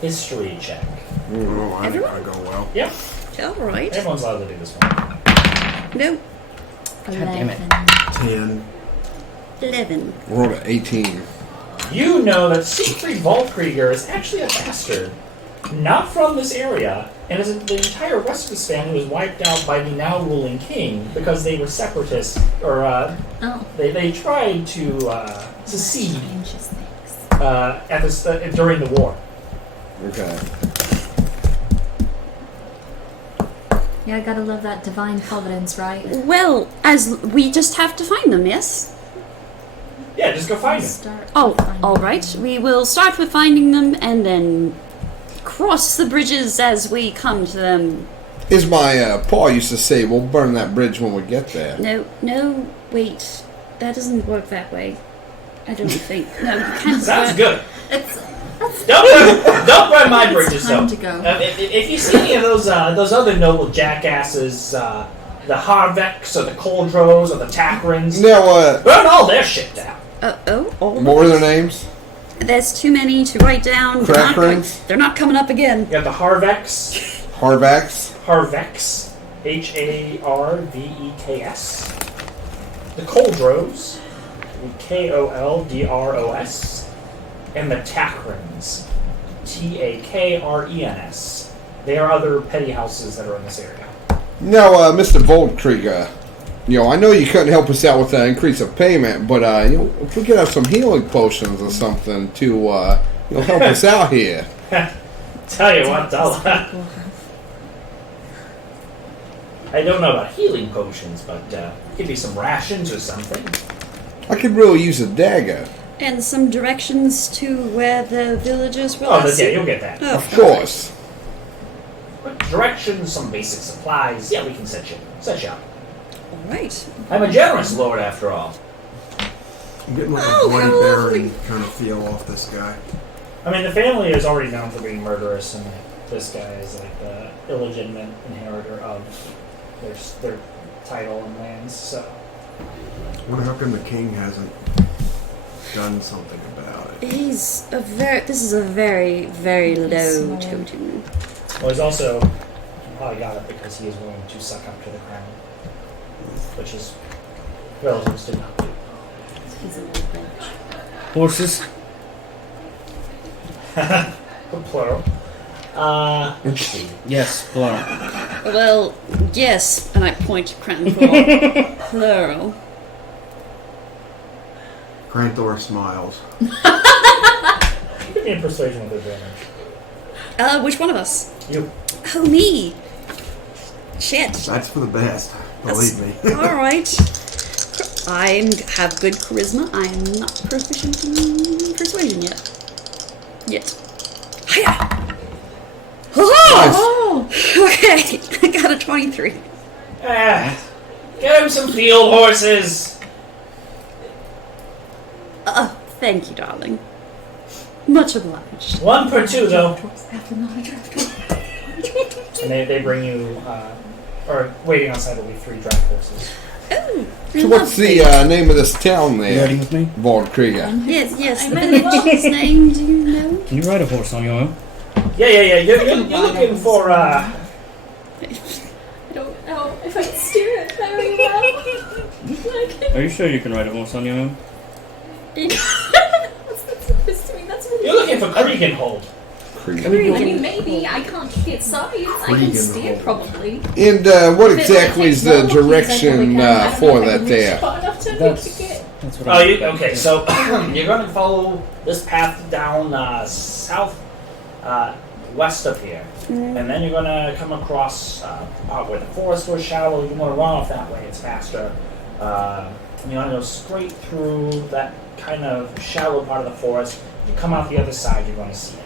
history check. Oh, I think Everyone? that'll go well. Yep, All right. everyone's allowed to do this one. No. damn it. 10. 11. Rolled an 18. You know that Siegfried Waldkrieger is actually a bastard, not from this area, and is the entire rest of his family was wiped out by the now ruling king because they were separatists, or Oh. they tried to secede Changes things. at this during the war. Okay. Yeah, I gotta love that divine providence, right? Well, as we just have to find them, yes? Yeah, just go find him. Start Oh, finding all right. We will start with finding them and then cross the bridges as we come to them. As my pa used to say, we'll burn that bridge when we get there. No, wait. That doesn't work that way. I don't think. No, you can't. Sounds good. It's Don't burn my bridges, it's though. time to go. If you see any of those other noble jackasses, the Harveks or the Coldros or the Takrans, Now, burn all their shit down. what were their names? There's too many to write down. Crackrins? They're not coming up again. You got the Harveks, Harvaks? Harveks, Harveks, the Coldros, Koldros, and the Takrans, Takrens. They are other petty houses that are in this area. Now, Mr. Voldkrieger, I know you couldn't help us out with the increase of payment, but, if we could have some healing potions or something to, help us out here. Tell you what, I don't know about healing potions, but give me some rations or something. I could really use a dagger. And some directions to where the villagers will. Oh, yeah, you'll get that. Oh, Of course. But directions, some basic supplies. Yeah, we can set you up. All right. I'm a generous lord, after all. I'm getting like Oh, a Bloody how Baron kind of feel off this guy. I mean, the family is already known for being murderous, and this guy is like the illegitimate inheritor of their title and lands. So, I wonder how come the king hasn't done something about it. This is a very, very low totem. well, he's also probably got it because he is willing to suck up to the crown, which is relatives do not do. He's a little bitch. Horses? Plural. Interesting. Yes, plural. Well, yes, and I point to Cranthor. Plural. Cranthor smiles. Give me a persuasion with advantage. Which one of us? You. Oh, me. Shit. That's for the best. Believe me. All right. I have good charisma. I'm not proficient in persuasion yet. Hiya! Oh! Okay, I got a 23. Get him some field horses. Thank you, darling. Much obliged. 1 per 2, though. And they bring you, or waiting outside will be 3 draft horses. Oh, So what's the name of this town You there? riding with me? Valdkriga. Yes, the village's name, do you know? Can you ride a horse on your own? Yeah. You're looking for, I don't know if I can steer it very well. Are you sure you can ride a horse on your own? What's that supposed to mean? That's really you're looking for Kriegenhold. Kriga. I mean, maybe I can't get sides. I can steer probably. And what exactly is the direction for that there? That's what Oh, I'm okay. So you're going to follow this path down south west of here, and then you're going to come across part where the forest was shallow. You want to run off that way; it's faster. And you want to go straight through that kind of shallow part of the forest. You come out the other side, you're going to see it.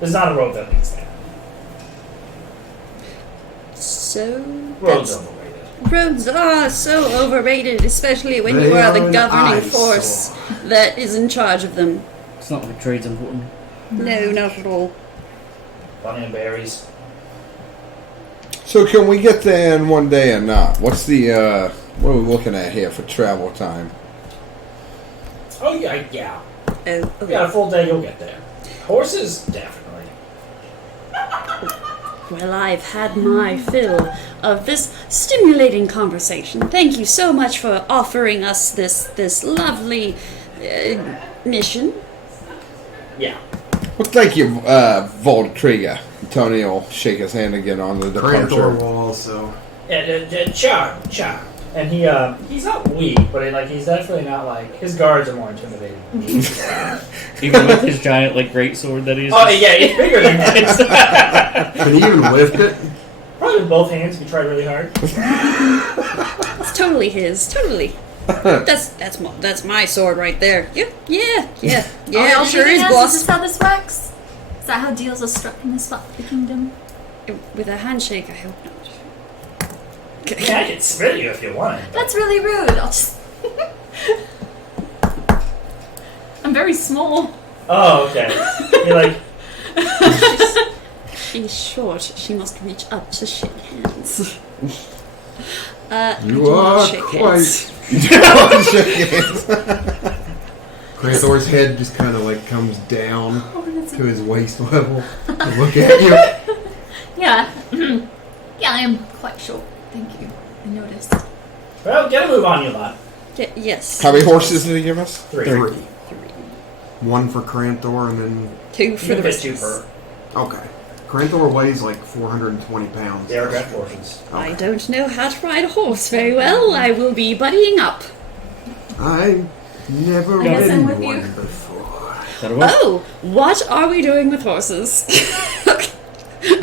There's not a road that leads there. So, Roads that's- overrated. roads are so overrated, especially when They you are the are an governing eyesore. force that is in charge of them. It's not like trade's important. No, not at all. Bunny and berries. So can we get there in one day or not? What's the what are we looking at here for travel time? Oh yeah. Oh, You okay. got a full day, you'll get there. Horses, definitely. Well, I've had my fill of this stimulating conversation. Thank you so much for offering us this lovely mission. Yeah. Well, thank you, Valdkriga. Tony will shake his hand again on the Cranthor departure. will also. Cha. And he's not weak, but he's definitely not his guards are more intimidating. Even with his giant, great sword that he's. Oh yeah, it's bigger than that. Can he even lift it? Probably with both hands if you try really hard. It's totally his. Totally. That's my sword right there. Yeah. Are y'all Sure shooting is, us? Is boss. this how this works? Is that how deals are struck in this part of the kingdom? With a handshake, I hope not. Okay. Yeah, I can spit you if you want. That's really rude. I'll just. I'm very small. Oh, okay. You're like, She's short. She must reach up to shake hands. You do not are shake quite. hands. Shake hands. Cranthor's head just kind of comes down to his waist level to look at you. Yeah. Yeah, I am quite short. Thank you. I noticed. well, get a move on you lot. Yes. How many horses did he give us? 3. Three. One for Cranthor and then. 2 for You the get rest 2 of us. per. Okay. Cranthor weighs 420 pounds. They are draft horses. I don't know how to ride a horse very well. I will be buddying up. I never I guess I'm ridden with you. one before. That'll work. Oh, what are we doing with horses?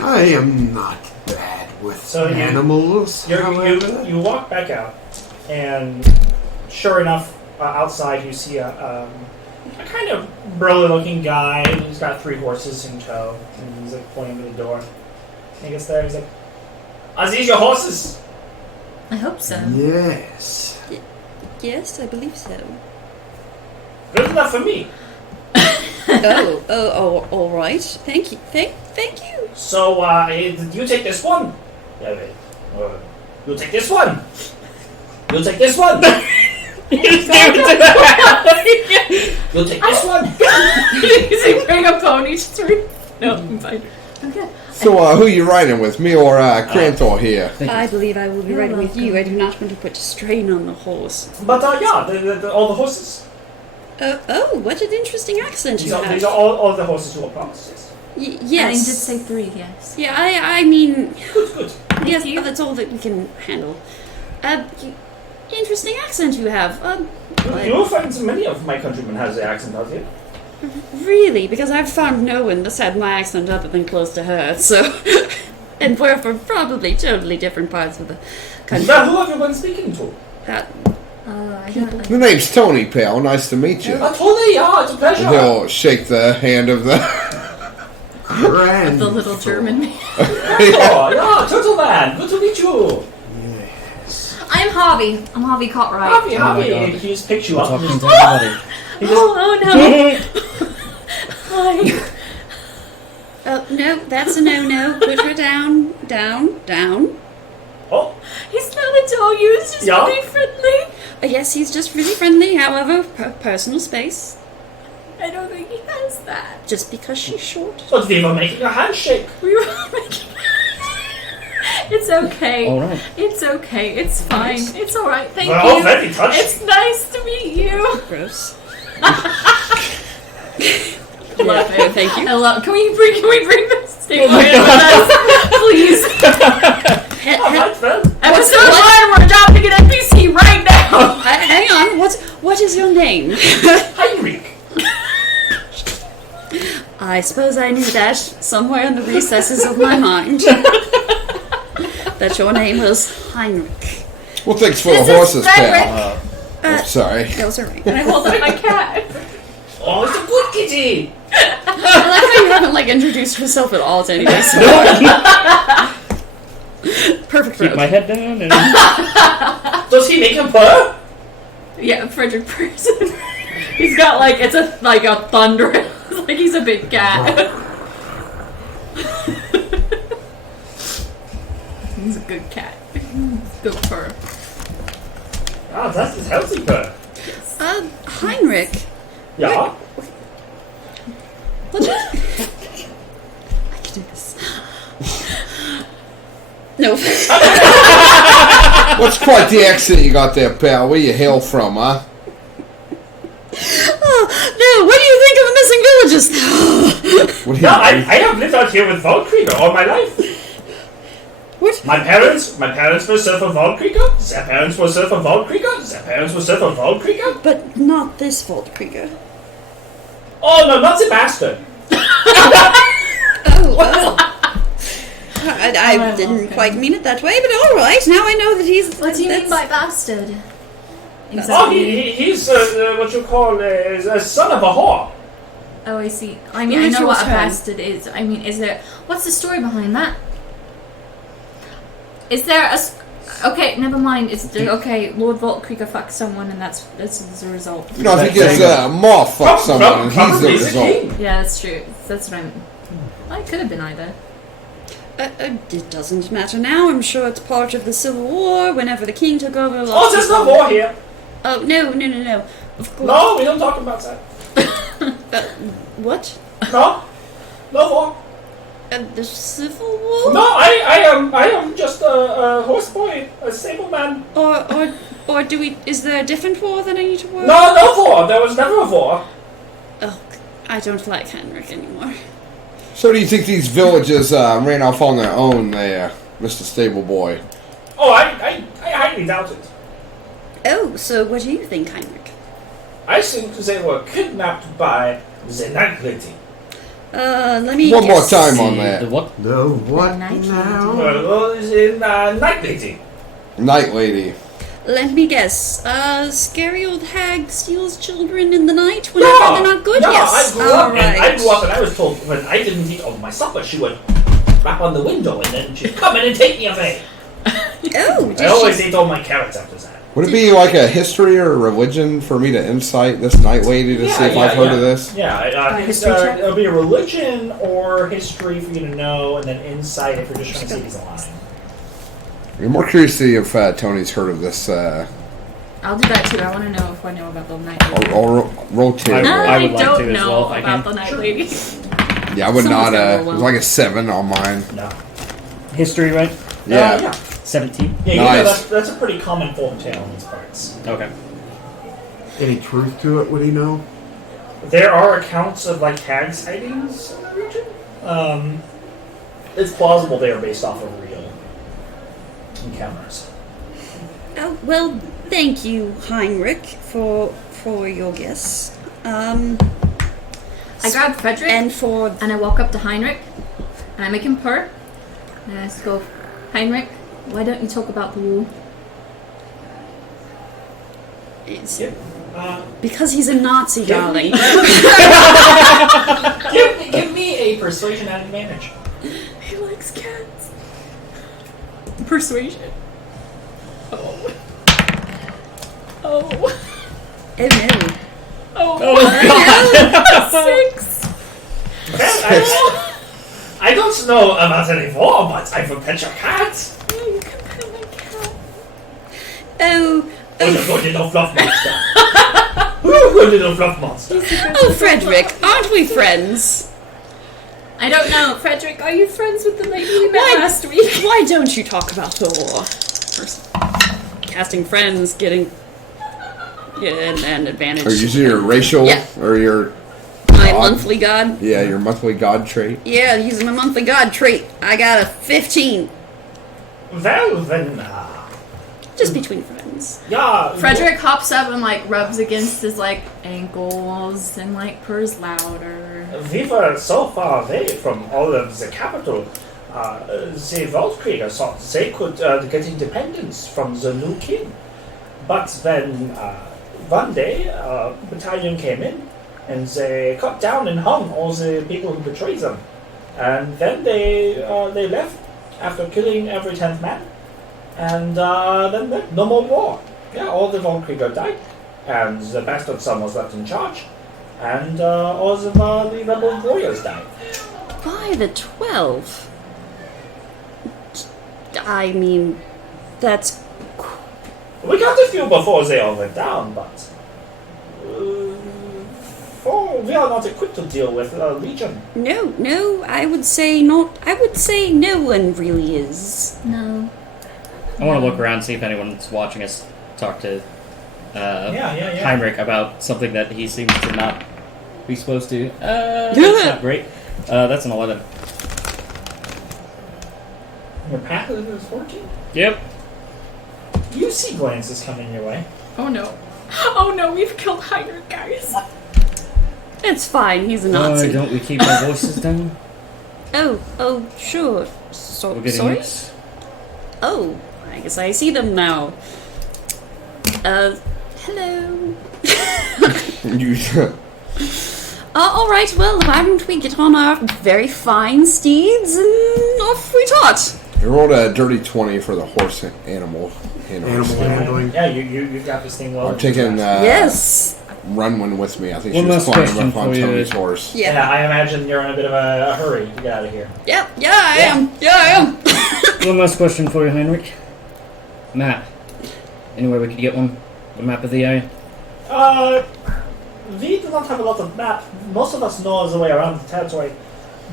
I am not bad with So you- animals. however. You walk back out, and sure enough, outside you see a kind of burly-looking guy. He's got 3 horses in tow, and he's pointing to the door. And he gets there. He's like, "Are these your horses?" I hope so. Yes. Yes, I believe so. Good enough for me. Oh, all right. Thank you. Thank you. So, you take this one. Yeah, wait. You take this one. You take this one. You'll take this one. Is he bring a pony tree? No, I'm fine. Okay. So who you riding with? Me or Cranthor here? Thank I you. believe I will be You're riding with you. welcome. I do not want to put strain on the horse. But yeah, all the horses. Oh, what an interesting accent These you are, have. these are all of the horses who are promises. Yes. I did say 3, yes. Yeah, I mean, Good, good. yes, that's all that we can handle. Interesting accent you have. You will find many of my countrymen has the accent out here. Really? Because I've found no one that's had my accent other than close to her, so... and we're from probably totally different parts of the country. Now, who have you been speaking to? I don't like The name's Tony, pal. Nice to meet you. Tony, yeah, it's a pleasure. He'll shake the hand of the. Grand. The little German man. Yeah, Turtle Man, good to meet you. I'm Harvey. I'm Harvey Cartwright. Happy, Oh my happy. God. He just picked you up. Talking to everybody. Oh no. Hi. No, that's a no-no. Put her down, down. Oh, He's not a dog. He was just Yeah? really friendly. Yes, he's just really friendly, however, personal space. I don't think he has that. Just because she's short. but we were making a handshake. We were making. It's okay. All right. It's okay. It's fine. It's all right. Thank We're all you. very touched. It's nice to meet you. Gross. Love it. Thank you. I love. Can we bring this table in with us, please? All right, friend. Episode 1. We're adopting an NPC right now. Hang on. What is your name? Heinrich. I suppose I knew that somewhere in the recesses of my mind. That your name was Heinrich. Well, thanks for the This is horses, Frederick. pal. Oh, sorry. Those are right. And I hold up my cat. Oh, it's a good kitty. I like how you haven't introduced yourself at all to anybody. So. Perfect. Keep Road. my head down and Does he make a purr? Yeah, Frederick Person. He's got it's a thunder. It's like he's a big cat. He's a good cat. Good fur. Ah, that's his healthy purr. Heinrich. Yeah. What? I can do this. No. What's quite the accent you got there, pal? Where you hail from, huh? Oh, no. What do you think of the missing villages? What do you Yeah, I have lived out here with Waldkrieger all my life. What? My parents were Surfer Waldkrieger. Their parents were Surfer Waldkrieger. Their parents were Surfer Waldkrieger. But not this Waldkrieger. Oh no, not Sebastian. Oh. I didn't quite mean it that way, but all right. Now I know that he's. What do you mean by that's- bastard? Oh, he's what you call a son of a whore. Oh, I see. I mean, I know Ritual what a term. bastard is. I mean, is there... What's the story behind that? Is there a... Okay, never mind. Okay, Lord Voltkrieger fucks someone and that's the result. No, I think it's Moth fuck someone and he's the Probably the result. king. Yeah, that's true. That's what I'm... I could have been either. It doesn't matter now. I'm sure it's part of the Civil War. Whenever the king took over. Oh, there's no war here. Oh no! Of course. No, we don't talk about that. What? No war. The Civil War? No, I am just a horse boy, a stable man. Or do we? Is there a different war that I need to worry? No war. There was never a war. Oh, I don't like Henrik anymore. So do you think these villages ran off on their own there, Mr. Stable Boy? Oh, I highly doubt it. Oh, so what do you think, Heinrich? I think they were kidnapped by the Night Lady. Let me One more guess. time on that. the what? The what Night now? The Night Lady. Night Lady. Let me guess. Scary old hag steals children in the night whenever they're not good? Yeah, Yes. I grew up Alright. and I was told when I didn't eat all my supper, she would rap on the window and then she'd come in and take me away. Oh, I did always she? ate all my carrots after that. Would it be like a history or a religion for me to insight this Night Lady to see if I've heard of this? Yeah, history check? it'll be a religion or history for you to know, and then insight if you're just trying to see if he's alive. I'm more curious to see if Tony's heard of this. I'll do that too. I want to know if I know about the Night Lady. Or roll two. I I would like don't to as know well, if I about can. the Night Lady. Yeah, I would Someone's not. gonna roll It was well. like a 7 on mine. No. History, right? Yeah. Yeah. 17. Yeah, you know, Nice. that's a pretty common folk tale in these parts. Okay. any truth to it, would he know? There are accounts of like hag sightings in the region. It's plausible they are based off of real encounters. Oh, well, thank you, Heinrich, for your guess. I grab Frederick And for and I walk up to Heinrich and I make him purr. And I just go, Heinrich, why don't you talk about the wall? it's Yep. because he's a Nazi, darling. Give me a persuasion at advantage. He likes cats. Persuasion. Oh. Oh. Oh no. Oh. 6. Well, I don't know about any more, but I will pet your cat. You can pet my cat. Oh, Oh, the good little fluff monster. Oh, good little fluff monster. oh, Frederick, aren't we friends? I don't know. Frederick, are you friends with the lady we met Why- last week? Why don't you talk about the war? Casting friends, getting an advantage. Are you using your racial Yeah. or your My God. monthly god. your monthly god trait? Yeah, using my monthly god trait. I got a 15. Well, then, Just between friends. yeah. Frederick hops up and like rubs against his like ankles and like purrs louder. We were so far away from all of the capital. The Voltkrieger thought they could get independence from the new king. But then one day, a battalion came in and they cut down and hung all the people who betrayed them. And then they left after killing every 10th man. And then no more war. Yeah, all the Voltkrieger died. And the bastard son was left in charge. And all the rebel warriors died. By the 12. I mean, that's. We got a few before they all went down, but we are not equipped to deal with a legion. No, I would say not. I would say no one really is. No. I want to look around, see if anyone's watching us talk to Yeah. Heinrich about something that he seems to not be supposed to. That's not great. That's an 11. Your path is working. Yep. You see glances coming your way. Oh no. Oh no, we've killed Heinrich, guys. It's fine. He's a Why Nazi. don't we keep our voices down? Oh, sure. We're getting Sorry. looks. Oh, I guess I see them now. Hello. You All right. Well, why don't we get on our very fine steeds and off we trot? I rolled a dirty 20 for the horse animal. Animal handling. Yeah, you've got this thing well. I'm taking Yes. Runwin with me. I think One she was last climbing question up on for you. Tony's horse. Yeah. Yeah, I imagine you're in a bit of a hurry to get out of here. Yeah, I am. Yeah, I am. One last question for you, Heinrich. Map. Anywhere we could get one? A map of the area? We do not have a lot of map. Most of us know the way around the territory.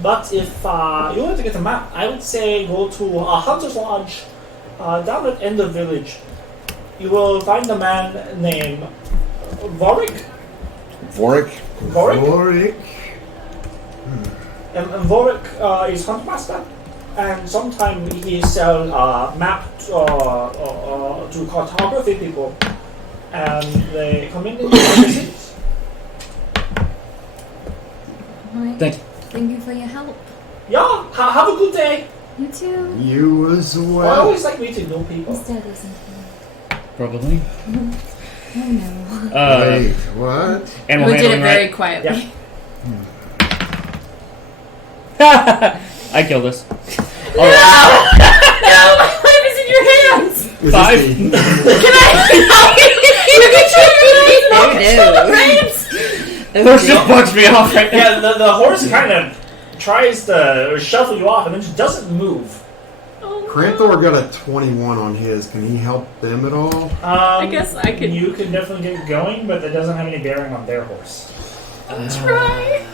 But if you want to get a map, I would say go to a hunter's lodge down at end of village. You will find a man named Vorik. Vorik? Vorik. And Vorik is huntmaster. And sometimes he sell map to cartography people. And they come in and visit. Alright. Thank you. Thank you for your help. Yeah, have a good day. You too. You as I well. always like meeting new people. Is that something? Probably. Oh no. Wait, what? Animal We did it handling, very right? quietly. I killed this. No! No! My life is in your hands! Is 5. this the- Can I? You can Horse just bugs me off right now. Yeah, the horse kind of tries to shuffle you off and then just doesn't move. Cranthor got a 21 on his. Can he help them at all? I guess I could You can definitely get going, but that doesn't have any bearing on their horse. try.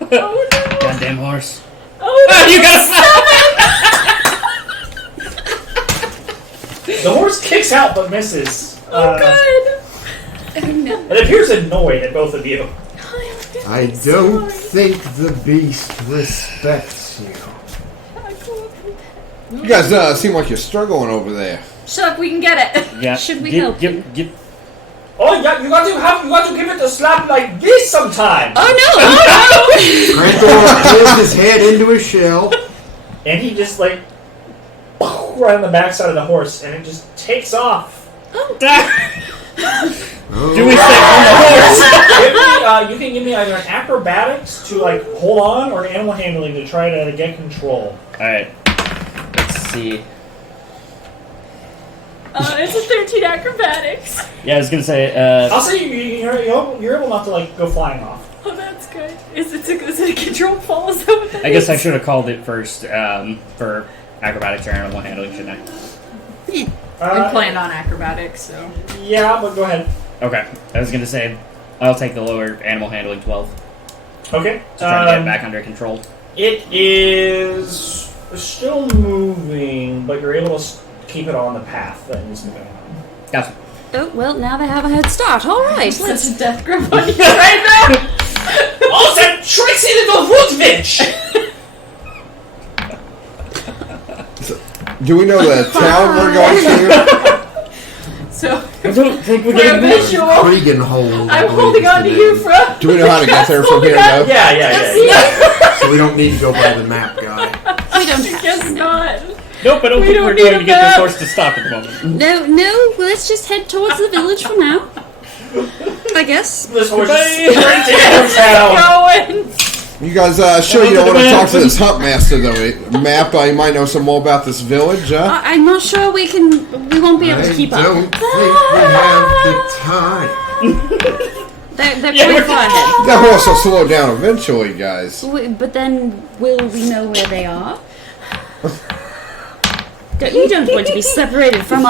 Oh no! Goddamn horse. Oh no! You got The horse kicks out but misses. Oh god! It appears annoyed at both of you. I don't think the beast respects you. You guys seem like you're struggling over there. Shut up, we can get it. Yeah. Should we help you? Oh yeah, you got to give it a slap like this sometime. Oh no! Granthor pulls his head into a shell. And he just like right on the backside of the horse, and it just takes off. Oh. Do we stay on the horse? You can give me either an acrobatics to like hold on, or animal handling to try to get control. Alright. Let's see. It's a 13 acrobatics. Yeah, I was gonna say, I'll say you're able not to like go flying off. Oh, that's good. Is it a control fall? Is that what that I guess I is? should have called it first for acrobatics or animal handling, shouldn't I? I'm playing on acrobatics, so. Yeah, but go ahead. Okay. I was gonna say, I'll take the lower animal handling 12. Okay. Just trying to get it back under control. It is still moving, but you're able to keep it on the path that it's moving on. Gotcha. Oh, well, now they have a head start. All right, Such let's... a death grip on you right now. Oh, that tricksy little wood bitch! Do we know the town we're going to? So, I don't think we're for a getting moved. visual, Kriegenhold. I I'm believe holding is on the to you, name. Fro. Do we know how to get there from here, though? Yeah. So we don't need to go by the map guy. We don't have Guess to. not. Nope, I don't We think don't we're need going a to get this map. horse to stop at the moment. No, well, let's just head towards the village for now. I guess. This horse Bye. is sprinting out of town. Going. You guys sure you don't want to talk to this hunt master, though? Map, you might know some more about this village, I'm not sure we won't be able to keep I up. don't think we have the time. They're Yeah, pretty we're- far ahead. That horse will slow down eventually, guys. But then, will we know where they are? You don't want to be separated from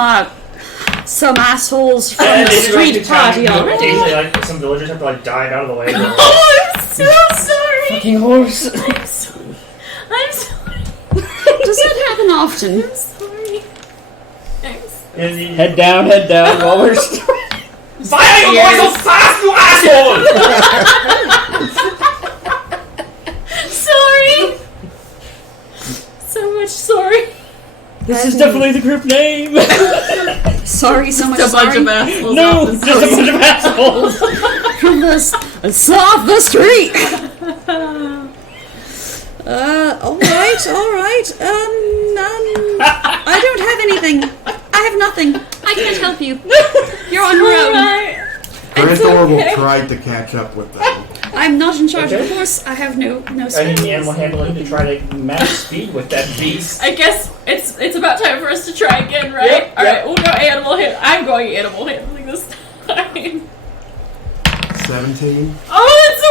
some assholes from the street party already. Like, some villagers have to like dive out of the way. Oh, I'm so sorry. Fucking horse. I'm sorry. I'm sorry. Does that happen often? I'm sorry. Thanks. Head down while we're... Fire your voice so fast, you asshole! Sorry. So much sorry. This is definitely the group name. Sorry, so much A bunch sorry. of assholes. No, off the just a bunch of assholes. From off the street. All right. I don't have anything. I have nothing. I can't help you. You're on your own. Granthor will try to catch up with them. I'm not in charge of Okay. the horse. I have no I need skills. the animal handling to try to match speed with that beast. I guess it's about time for us to try again, right? Yep, All right, yep. we'll go animal handling. I'm going animal handling this time. 17. Oh, that's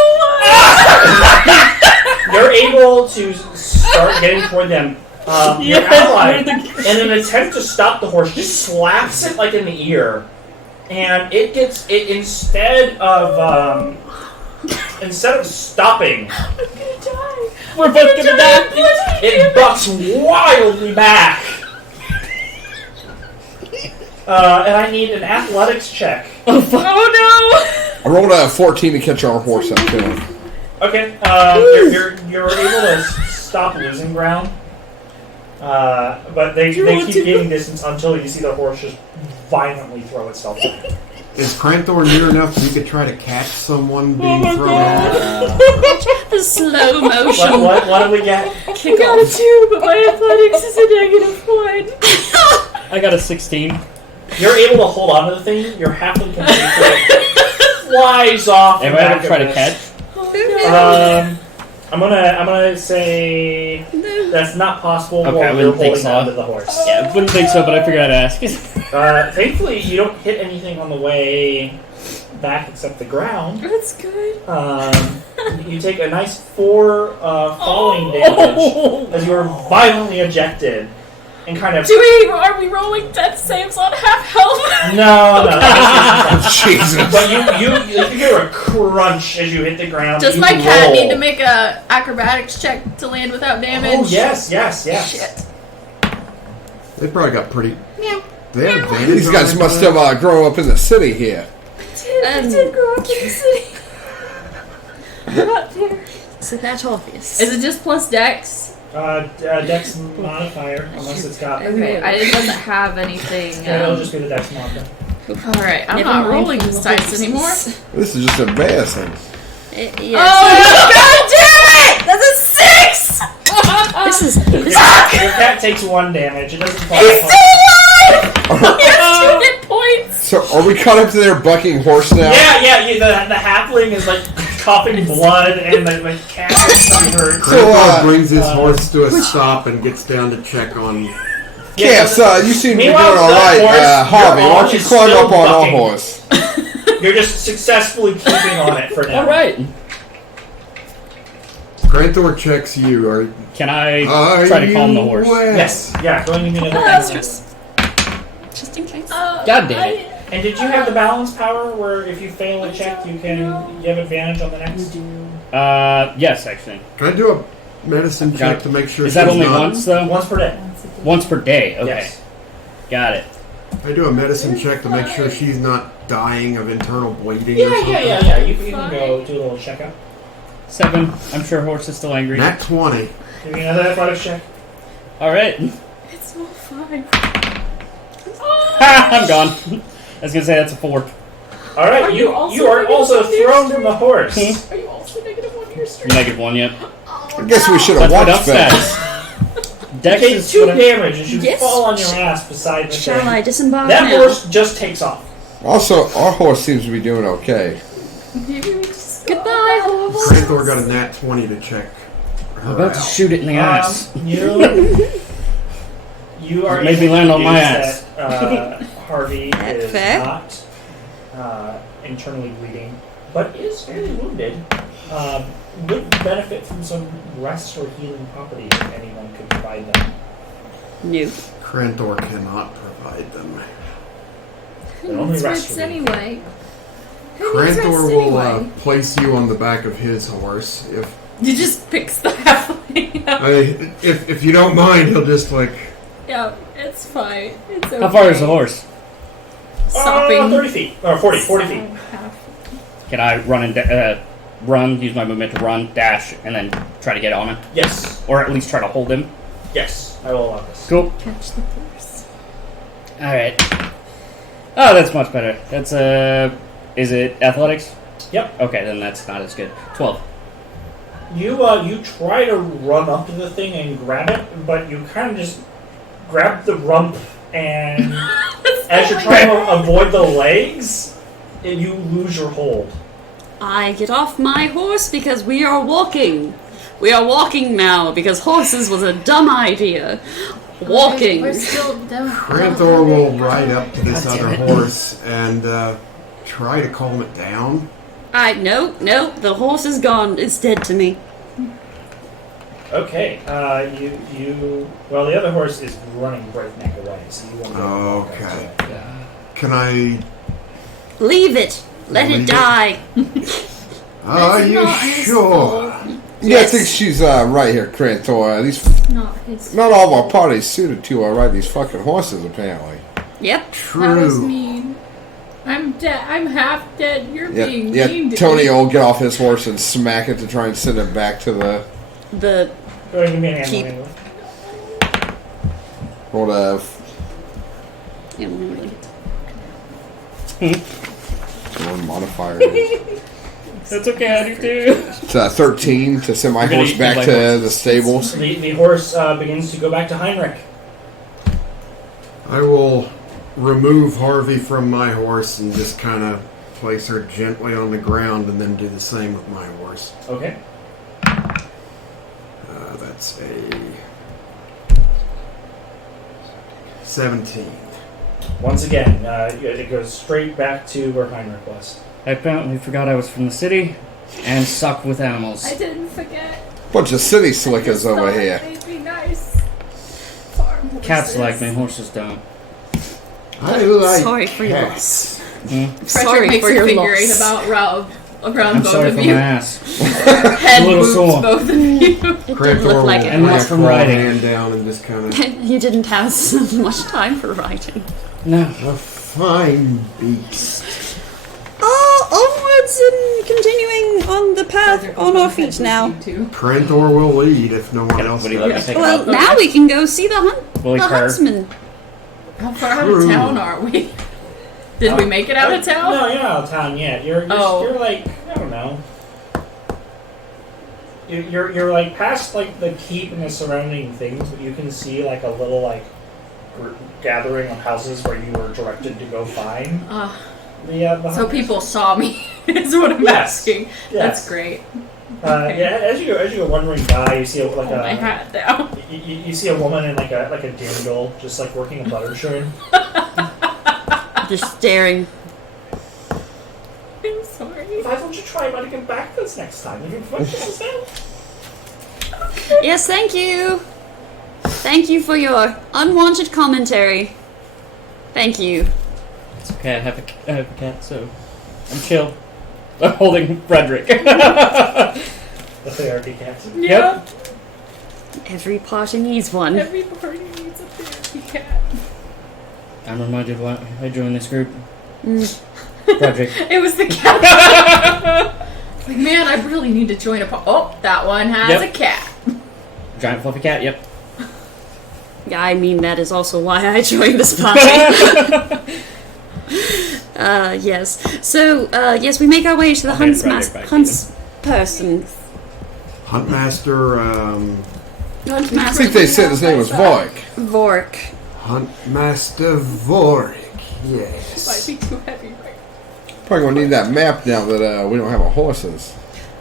a You're able to start getting toward them. Your ally, in an attempt to stop the horse, just slaps it like in the ear, and it gets it instead of stopping, I'm gonna die. We're both gonna die. it bucks wildly back. And I need an athletics check. Oh no! I rolled a 14 to catch our horse up to him. Okay, you're able to stop losing ground, but they keep gaining distance until you see the horse just violently throw itself back. Is Granthor near enough so you could try to catch someone being thrown out? The slow motion. What do we get? Kick got a 2, but my athletics is a -1. I got a 16. You're able to hold on to the thing. Your halfling company flies off. Am the I back gonna try of to this. catch? I'm gonna say that's not possible Okay, I while you're wouldn't think holding so. on to the horse. Yeah, wouldn't think so, but I figured I'd ask. Thankfully, you don't hit anything on the way back except the ground. That's good. You take a nice 4 falling damage as you are violently ejected and kind of. Are we rolling death saves on half health? No. Jesus. But you hear a crunch as you hit the ground. Does You my cat roll. need to make a acrobatics check to land without damage? Oh yes. Shit. They probably got pretty. They have advantage. These on guys it, must though. have grown up in the city here. did grow up in the city. Not there. So that's obvious. Is it just plus dex? Dex modifier, unless it's got. Okay, it doesn't have anything. Yeah, it'll just be the Dex modifier. Alright, I'm Never not mind. rolling this dice anymore. This is just embarrassing. Yes. Oh, god damn it! That's a 6! This is Your cat takes 1 damage. It doesn't fall He's apart. still alive! He has 2 hit points! So, are we caught up to their bucking horse now? Yeah, the halfling is like coughing blood, and the cat is hurt. Grandpa brings his horse to a stop and gets down to check on. Yes, you seem to be doing Meanwhile, all the right, horse Harvey. you're Why on don't you is climb still up on our bucking. horse? You're just successfully keeping on it for now. All right. Granthor checks you. Can I Are try to calm the you horse? well? Yes. Yeah. Going to be another just in case. God damn it. And did you have the balance power where if you fail a check, you have advantage on the next? Yes, actually. Can I do a medicine Got check it. to make sure Is that she's only not- once though? Once per day. Once per day. Okay. Yes. Got it. I do a medicine check to make sure she's not dying of internal bleeding or Yeah. something. You can go do a little checkup. 7. I'm sure horse is still angry. Nat 20. Give me another athletics check. All right. It's all 5. Ha! I'm gone. I was gonna say that's a 4. All right. Are You you also are negative also on your thrown from the horse. Hmm? Are you also -1 to your strength? -1 yet. I guess we should have Let's put up watched that. stats. Dex Take is 2 what I- damage as you Yes. fall on your ass beside the Shall thing. I disembark That now? horse just takes off. Also, our horse seems to be doing okay. Maybe we just Goodbye, horse. Granthor got a nat 20 to check I'm her about to out. shoot it in the ass. You are Made me able to land on my deduce ass. that, Harvey That is fair? not internally bleeding, but is fairly wounded. Would benefit from some rest or healing properties if anyone could provide them. No. Granthor cannot provide them. But only It's rest rest would be- anyway. Who needs Granthor rest will anyway? place you on the back of his horse. You just picks the halfway up. If you don't mind, he'll just like. Yeah, it's fine. It's okay. How far is the horse? Stopping. 30 feet. Or 40 feet. Half. Can I run and run? Use my movement to run, dash, and then try to get on him, Yes. or at least try to hold him. Yes. I will allow this. Cool. Catch the horse. All right. Oh, that's much better. That's is it athletics? Yep. Okay, then that's not as good. 12. You try to run up to the thing and grab it, but you kind of just grab the rump, and as you're trying to avoid the legs, you lose your hold. I get off my horse because we are walking. We are walking now because horses was a dumb idea. Walking. We're still down. Granthor will ride up to this God damn other it. horse and try to calm it down. No, the horse is gone. It's dead to me. Okay. Well, the other horse is running breakneck away, so you won't be able to walk up to Okay. it. Yeah. Can I? Leave it. Let Leave it it? die. Are It's you not his sure? Yeah, I Yes. think she's right here, Grantor. At least Not his. not all of our parties suited to ride these fucking horses, apparently. Yep. That was True. mean. I'm dead. I'm half dead. You're Yeah, being yeah. mean to Tony me. will get off his horse and smack it to try and send it back to the The Go ahead and give me an Keep- animal. roll the one modifier. That's okay, I do too. It's 13 to send my We're gonna horse eat back my to horse. the stables. The horse begins to go back to Heinrich. I will remove Harvey from my horse and just kind of place her gently on the ground, and then do the same with my horse. Okay. That's a 17. Once again, it goes straight back to where Heinrich was. I apparently forgot I was from the city and sucked with animals. I didn't forget. Bunch of city slickers Just over thought here. It'd be nice. Farm Cats horses. like me, horses don't. I like sorry for your cats. loss. Frederick Sorry makes for a your figure loss. eight around I'm both sorry of for you. my ass. Head a little moves sore. both of you. It didn't Granthor look will like And bring not a from clawed riding. hand down and just kind of it. You didn't have so much time for writing. No. a fine beast. Oh! plans in continuing on the path on our feet now? Trantor will lead if no one else Would he let me does. take Well, him out? now we can go see the Will he purr? huntsman. How far out of True. town are we? Did we make it out of town? No, you're not out of town yet. You're like, I don't know. You're like past like the keep and the surrounding things, but you can see like a little like gathering of houses where you were directed to go find. The So people saw me, is what I'm Yes. asking. Yes. That's great. Yeah, as you go wandering by, you see Pull my hat down. you see a woman in like a dingle, just like working a butter churn. Just staring. I'm sorry. Why don't you try to get back this next time? You can focus this out. Yes, thank you. Thank you for your unwanted commentary. Thank you. It's okay, I have a cat, so I'm chill. I'm holding Frederick. The therapy cat. Yeah. Every party needs one. Every party needs a therapy cat. I'm reminded why I joined this group. Frederick. It was the cat. Like, man, I really need to join a Oh, that one has Yep. a cat. Giant fluffy cat, yep. Yeah, I mean, that is also why I joined this party. Yes. So, yes, we make our way to the I'll hand Frederick back to hunts person. Huntmaster, I think they said his name was Voik. Vork. Huntmaster Vorik. Might Yes. be too heavy right Probably gonna need that map now that we don't have our horses.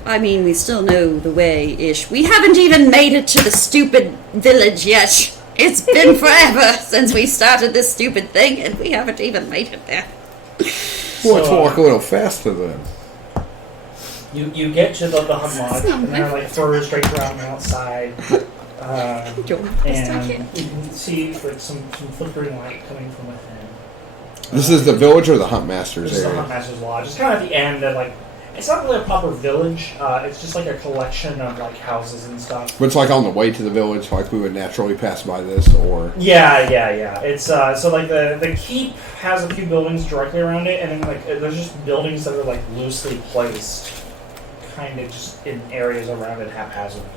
I mean, we still know the way-ish. We haven't even made it to the stupid village yet. It's been forever since we started this stupid thing, and we haven't even made it there. We'll have to walk a little faster then. You get to the Hunt Lodge, and there are like furs draped around the outside. And you can see like some flickering light coming from within. This is the village or the Huntmaster's This is the area? Huntmaster's Lodge. It's kind of at the end of like, it's not really a proper village. It's just like a collection of like houses and stuff. But it's like on the way to the village, like we would naturally pass by this, or Yeah. It's so like the keep has a few buildings directly around it, and then like there's just buildings that are like loosely placed, kind of just in areas around it haphazardly.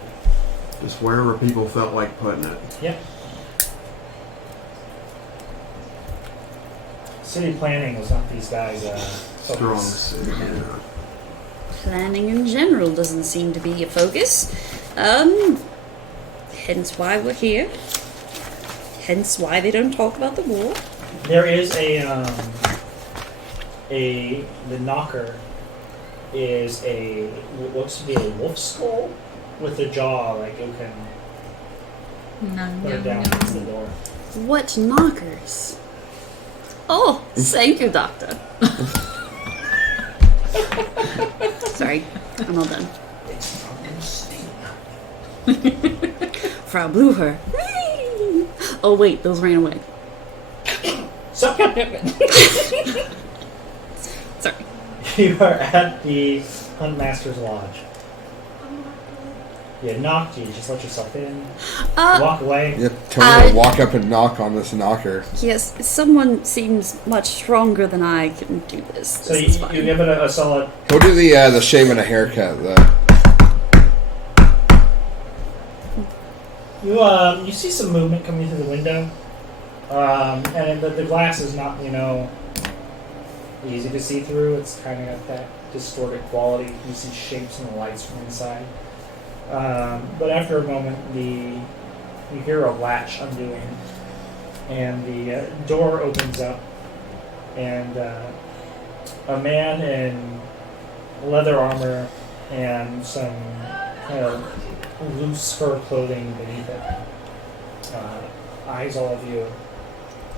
Just wherever people felt like putting it. Yep. City planning was not these guys' Strong focus. city. Yeah. Planning in general doesn't seem to be a focus. Hence why we're here. Hence why they don't talk about the war. There is the knocker is what looks to be a wolf skull with a jaw like you can None. put it down to the door. What knockers? Oh, thank you, Doctor. Sorry, I'm all done. It's from Sting. Frau Blucher. Oh wait, those ran away. So Sorry. you are at the Huntmaster's Lodge. You knocked, you just let yourself in, walk away. yeah, Tony will walk up and knock on this knocker. Yes, someone seems much stronger than I can do this. So This is you fine. give it a solid. He'll do the shave and a haircut. You see some movement coming through the window, and the glass is not easy to see through. It's kind of got that distorted quality. You see shapes and lights from inside. But after a moment, you hear a latch undoing, and the door opens up, and a man in leather armor and some kind of loose fur clothing beneath it eyes all of you.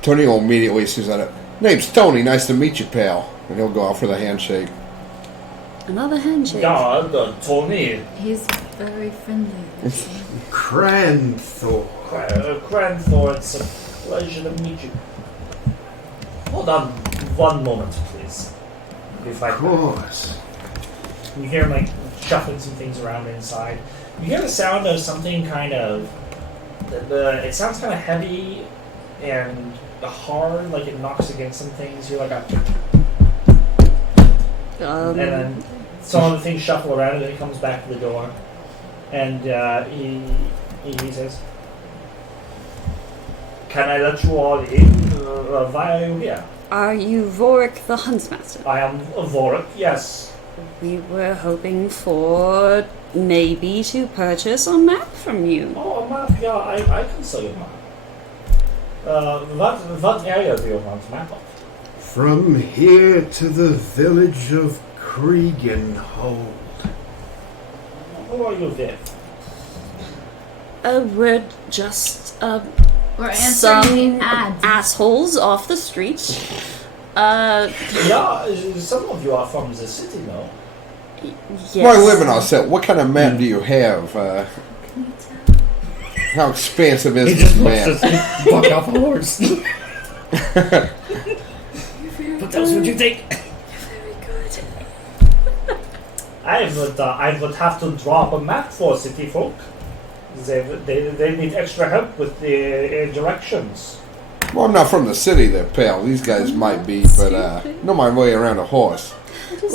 Tony will immediately, as soon as I know, name's Tony, nice to meet you, pal. And he'll go out for the handshake. Another handshake. Tony. He's very friendly. Cranthor. Cranthor, it's a pleasure to meet you. Hold on one moment, please. If I Of could. course. You hear him like shuffling some things around inside. You hear the sound of something kind of it sounds kind of heavy and hard, like it knocks against some things. You're like a And then some of the things shuffle around, and then he comes back to the door, and he says, "Can I let you all in? Why are you here?" Are you Vorik the Huntsmaster? I am Vorik, yes. We were hoping for maybe to purchase a map from you. Oh, a map, yeah, I can sell you a map. What area do you want a map of? From here to the village of Kriegenhold. Who are you with? We're just We're answering some the ads. assholes off the street. Yeah, some of you are from the city, no? Yes. Why live in our set? What kind of map do you have? How expansive is He this just map? looks us buck off a horse. What else would you take? I would have to draw up a map for city folk. They need extra help with the directions. Well, I'm not from the city there, pal. These guys might be, but know my way around a horse.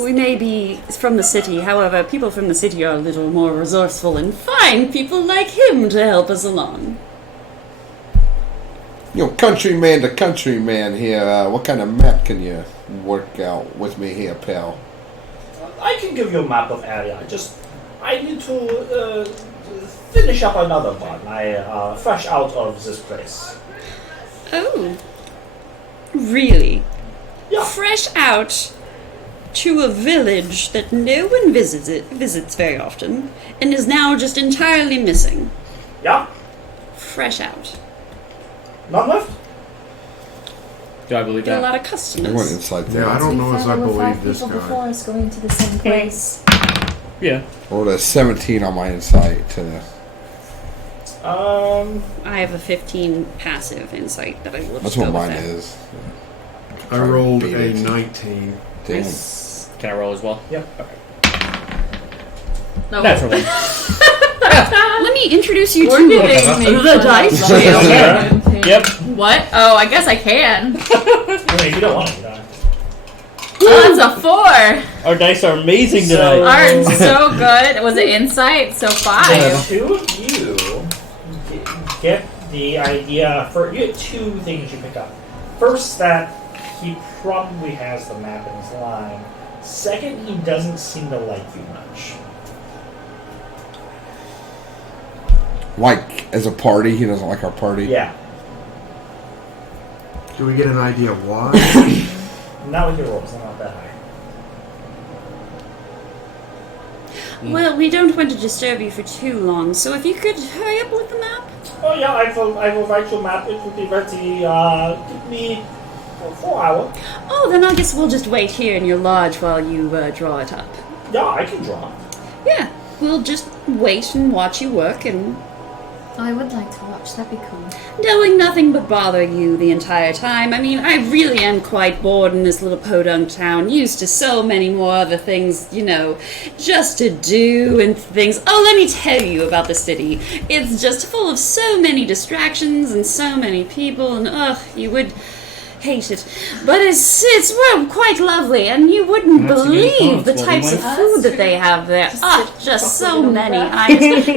We may be from the city, however, people from the city are a little more resourceful and find people like him to help us along. You know, countryman to countryman here. What kind of map can you work out with me here, pal? I can give you a map of area. I need to finish up another one. I fresh out of this place. Oh. Really? Yeah. Fresh out to a village that no one visits very often, and is now just entirely missing. Yeah. Fresh out. None left. Do I believe Get a that? lot of I customers. went inside there. Yeah, I don't know To be as fair, I there were believe five this people before guy. us going to the same place. Yeah. Oh, there's 17 on my insight. I have a 15 passive insight that I will That's just what go with mine that. is. I rolled Beat a it. 19. Damn. Can I roll as well? Yep. No. Natural one. Let me introduce you We're to getting made the fun dice of. jail. Yeah. Yep. What? Oh, I guess I can. I mean, if you don't want to, Oh, that's a 4. Our dice are amazing So- tonight. Aren't so good. Was it insight? So 5. Yeah. two of you get the idea for you get two things you pick up. First, that he probably has the map in his line. Second, he doesn't seem to like you much. Like, as a party, he doesn't like our party. Yeah, Do we get an idea why? not with your rolls, they're not that high. Well, we don't want to disturb you for too long, so if you could hurry up with the map. Oh yeah, I will write you a map. It will be ready. Give me 4 hours. Oh, then I guess we'll just wait here in your lodge while you draw it up. Yeah, I can draw. Yeah, we'll just wait and watch you work, and I would like to watch. That'd be cool. doing nothing but bother you the entire time. I mean, I really am quite bored in this little podunk town, used to so many more other things, you know, just to do and things. Oh, let me tell you about the city. It's just full of so many distractions and so many people, and ugh, you would hate it. But it's well, quite lovely, and you wouldn't That's a good believe point. the Well, types of we food that they have there. Just so many.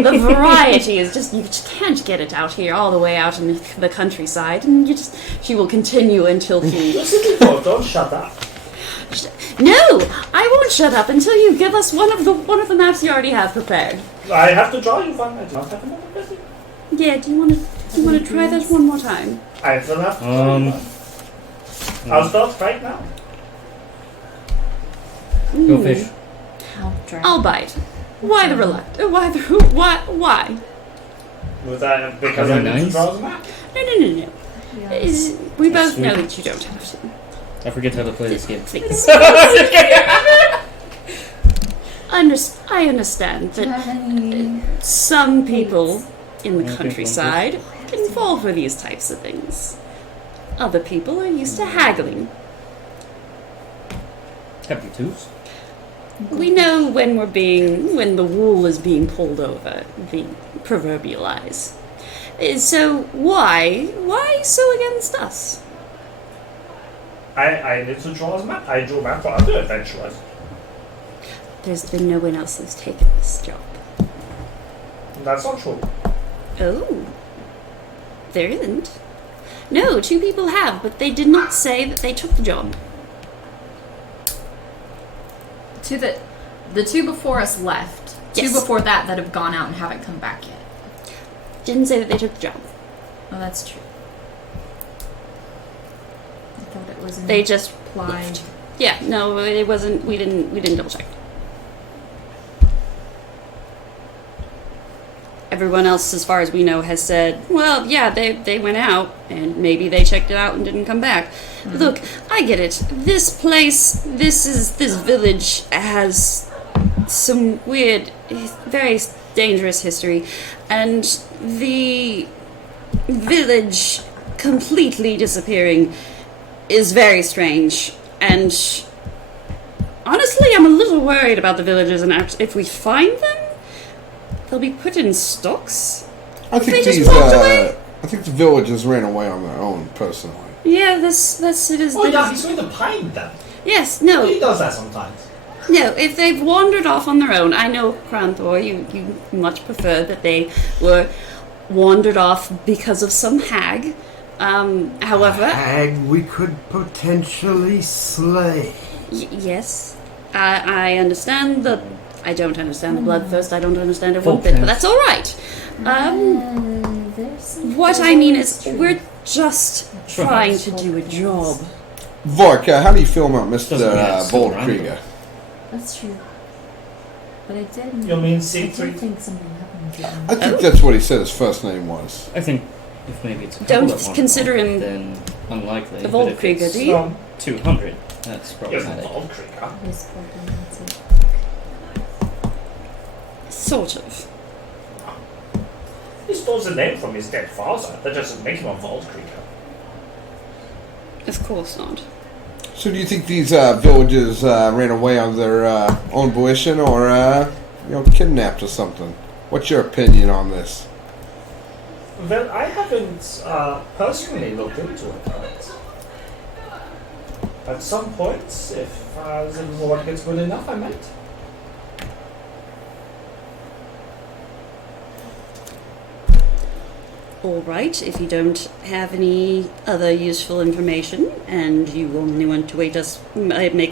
The variety is just, you just can't get it out here, all the way out in the countryside. And she will continue until he... The city folk, don't shut up. No! I won't shut up until you give us one of the maps you already have prepared. I have to draw you one. I do not have another busy. Yeah, do you want to try that one more time? I will have to draw you one. I'll start right now. Go fish. How dry. I'll bite. Why the reluctant? Why? Was that because Are I they need to nice? draw the map? No. We both know Sweet. that you don't have to. I forget how to play this game. Please. I understand Do you that have any? some people in the Okay, countryside can fall for these types of things. Other people are used to haggling. Happy twos. We know when the wool is being pulled over, the proverbial eyes. So why so against us? I need to draw a map. I drew a map for other adventurers. there's been no one else who's taken this job. That's not true. Oh. There isn't. No, 2 people have, but they did not say that they took the job. The 2 before us left. 2 Yes. before that have gone out and haven't come back yet. Didn't say that they took the job. Oh, that's true. I thought it was They just implied. left. Yeah, no, it wasn't. We didn't double check. Everyone else, as far as we know, has said, well, yeah, they went out, and maybe they checked it out and didn't come back. Look, I get it. This place, this village has some weird, very dangerous history, and the village completely disappearing is very strange, and honestly, I'm a little worried about the villagers, and if we find them, they'll be put in stocks. I think They just these. walked away? I think the villagers ran away on their own, personally. Yeah, that's it is. Oh yeah, he's going to pine them. Yes, He no, does that sometimes. no. If they've wandered off on their own, I know, Cranthor, you much prefer that they were wandered off because of some hag. However, Hag we could potentially slay. yes, I understand the. I don't understand the bloodthirst. I don't understand it one bit, but that's all right. What I mean is, we're just trying to do a job. Vork, how do you feel about Mr. Doesn't mean it's still around, Boldkrieger? That's true. But I did. You mean I Siegfried? did think something happened to him. I think that's what he said his first name was. I think if maybe it's a couple Don't that want consider to him then unlikely. the but if Voldkrieger, it's do you? No, 200, that's he problematic. isn't Waldkrieger. This problem, that's it. Sort of. He stole the name from his dead father. That doesn't make him a Waldkrieger. Of course not. So do you think these villagers ran away on their own volition or, kidnapped or something? What's your opinion on this? Well, I haven't personally looked into it, but at some point, if the reward gets good enough, I might. All right, if you don't have any other useful information, and you only want to make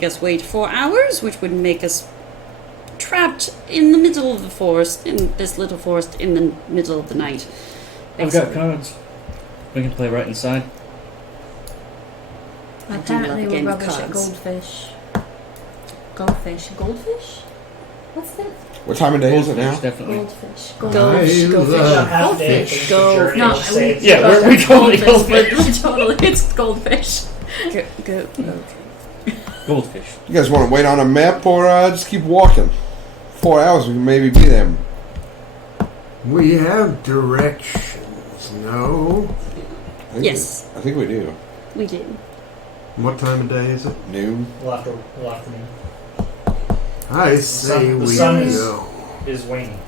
us wait 4 hours, which would make us trapped in the middle of the forest, in this little forest in the middle of the night. I've got cards. We can play right inside. I do Apparently love a we're game of rubbish at cards. goldfish. Goldfish? What's that? What time of day is it now? Definitely. Goldfish. Gold- I goldfish. love Half day Goldfish, finish go. the journey, No, save- Yeah, we call it goldfish. Totally, it's goldfish. Go. Goldfish. You guys want to wait on a map or just keep walking? 4 hours, we can maybe be there. We have directions, no? I think Yes. I think we do. We do. What time of day is it? Noon. We'll afternoon I say the we sun is- go. is waning.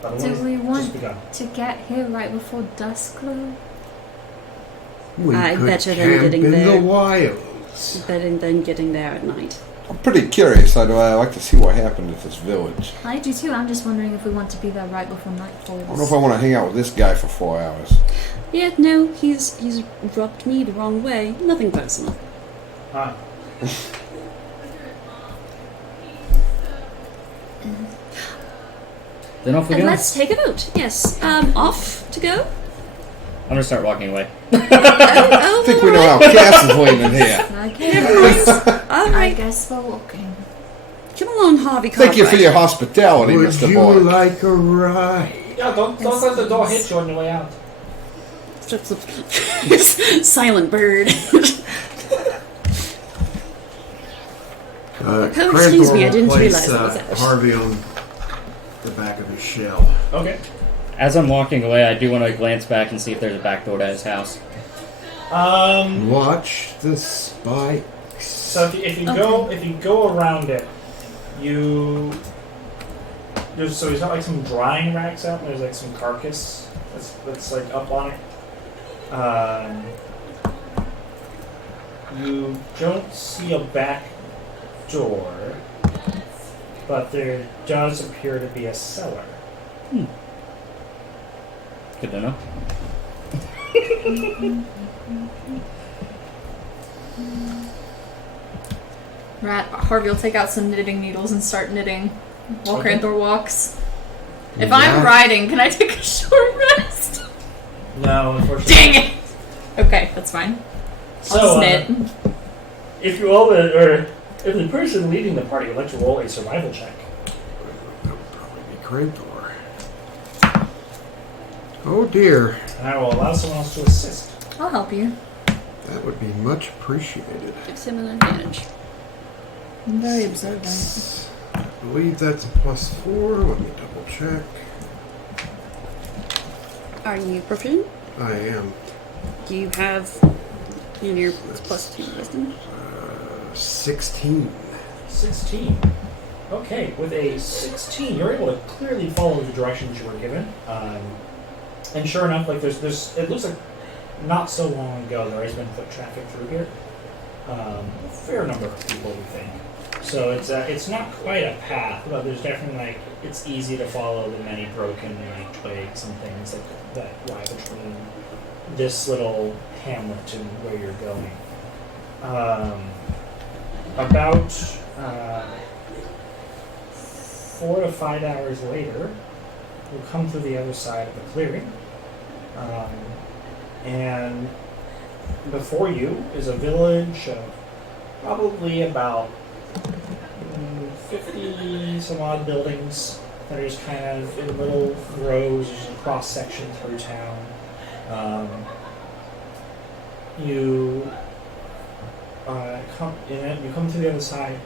But Do we just want begun. to get here right before dusk, Lou? We I could better than camp getting in there. the wilds. Better than getting there at night. I'm pretty curious. I'd like to see what happened at this village. I do too. I'm just wondering if we want to be there right before night I don't know if falls. I want to hang out with this guy for 4 hours. Yeah, no, he's rubbed me the wrong way. Nothing personal. Ah, Then off we And go. let's take a vote. Yes. Off to go. I'm gonna start walking away. Oh, I think we know how Cass is waiting here. Okay. All I right. guess we're walking. Come along, Harvey. Thank you for Cartwright. your hospitality, Would Mr. you Boy. like a ride? yeah, don't let the door hit you on your way out. Flip, flip. Silent bird. Oh, excuse me, I Cranthor didn't will place, realize that was out. Harvey on the back of his shell. Okay. As I'm walking away, I do want to glance back and see if there's a back door to his house. Watch the spikes. So if you go around it, there's got like some drying racks out, and there's like some carcass that's like up on it. You don't see a back door. but there does appear to be a cellar. Good to know. Harvey will take out some knitting needles and start knitting while Okay. Cranthor walks. If Yeah. I'm riding, can I take a short rest? No, unfortunately. Dang it! Okay, that's fine. I'll just knit. If you all, or if the person leading the party would like to roll a survival check. That would probably be Cranthor. Oh dear. And I will allow someone else to assist. I'll help you. That would be much appreciated. Gives him an advantage. I'm very observant. That's- I believe that's a +4. Let me double check. Are you proficient? I am. Do you have your +2 wisdom? 16. 16. Okay, with a 16, you're able to clearly follow the directions you were given. And sure enough, like there's, it looks like not so long ago there has been foot traffic through here. A fair number of people, we think. So it's not quite a path, but there's definitely like it's easy to follow the many broken like twigs and things that lie between this little hamlet and where you're going. About 4 to 5 hours later, you'll come to the other side of the clearing, and before you is a village of probably about 50 some odd buildings that are just kind of in little rows, cross section through town. You come in. You come to the other side,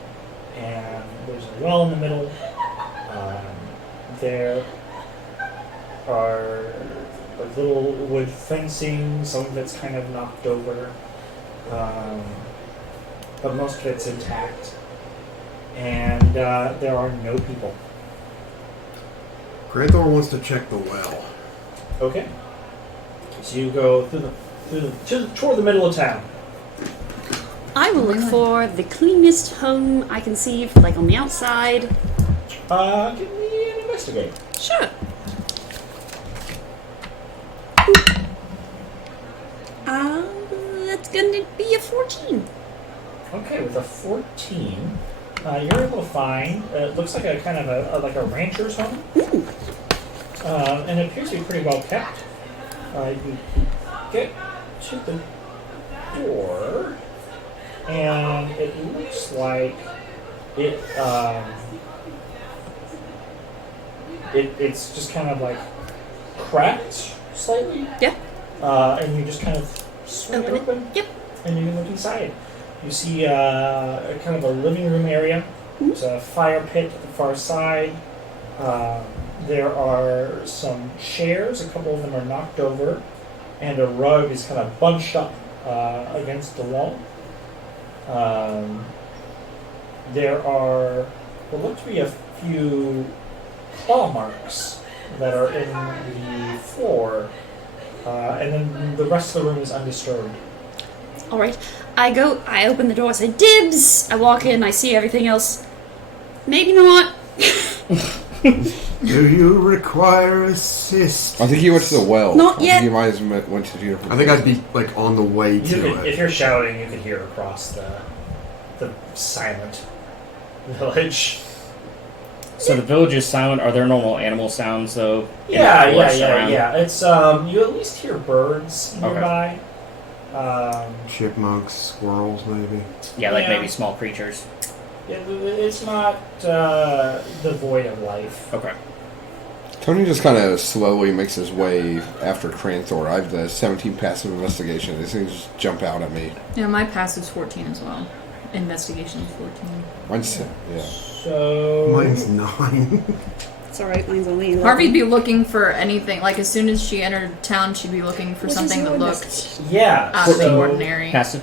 and there's a well in the middle. There are like little wood fencing. Some of it's kind of knocked over, but most of it's intact. And there are no people. Cranthor wants to check the well. Okay. So you go toward the middle of town. I will look for the cleanest home I can see, like on the outside. Give me an investigate. Sure. That's gonna be a 14. Okay, with a 14, you're able to find. It looks like a kind of a rancher's home, and it appears to be pretty well kept. You get to the door, and it looks like it's just kind of like cracked slightly. Yeah. And you just kind of swing Open it it. open. Yep. And you can look inside. You see a kind of a living room area. There's a fire pit at the far side. There are some chairs. A couple of them are knocked over. And a rug is kind of bunched up against the wall. There are what look to be a few claw marks that are in the floor. And then the rest of the room is undisturbed. All right. I open the door, I say dibs. I walk in, I see everything else. Maybe not. Do you require assist? I think he went to the well. Not I yet. think he might have went to two different I think I'd places. be like on the way to If it. you're shouting, you could hear across the silent village. So the village is silent. Are there normal animal sounds though? in the Yeah. forest around? It's you at least hear birds Okay. nearby. Chipmunks, squirrels, maybe. Yeah, like Yeah. maybe small creatures. It's not devoid of life. Okay. Tony just kind of slowly makes his way after Cranthor. I have the 17 passive investigation. These things just jump out at me. Yeah, my passive's 14 as well. Investigation is 14. Mine's 10, yeah. So Mine's 9. It's all right. Mine's only 11. Harvey'd be looking for anything. Like, as soon as she entered town, she'd be looking for What is something your that looked investigation? yeah. out of the So ordinary. Passive.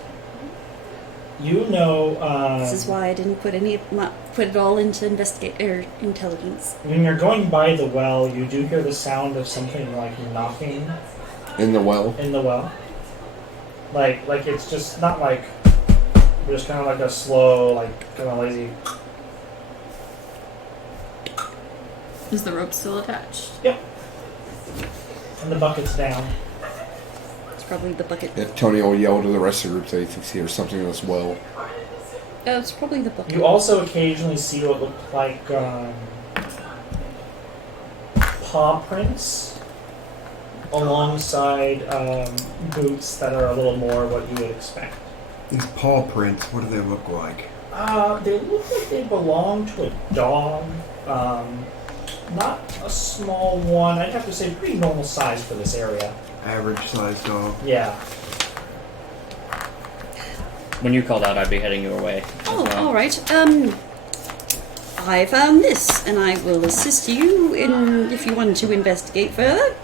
you know, This is why I didn't put it all into investigate or intelligence. when you're going by the well, you do hear the sound of something like knocking In the well. in the well. Like it's just not like just kind of like a slow, like kind of lazy. Is the rope still attached? Yep. And the bucket's down. It's probably the bucket. Yeah, Tony will yell to the rest of the group that he thinks he hears something as well. Oh, it's probably the bucket. You also occasionally see what look like paw prints alongside boots that are a little more what you would expect. These paw prints, what do they look like? They look like they belong to a dog. Not a small one. I'd have to say pretty normal size for this area. Average sized dog. Yeah. When you called out, I'd be heading your way. Oh, as well. all right. I found this, and I will assist you in if you want to investigate further.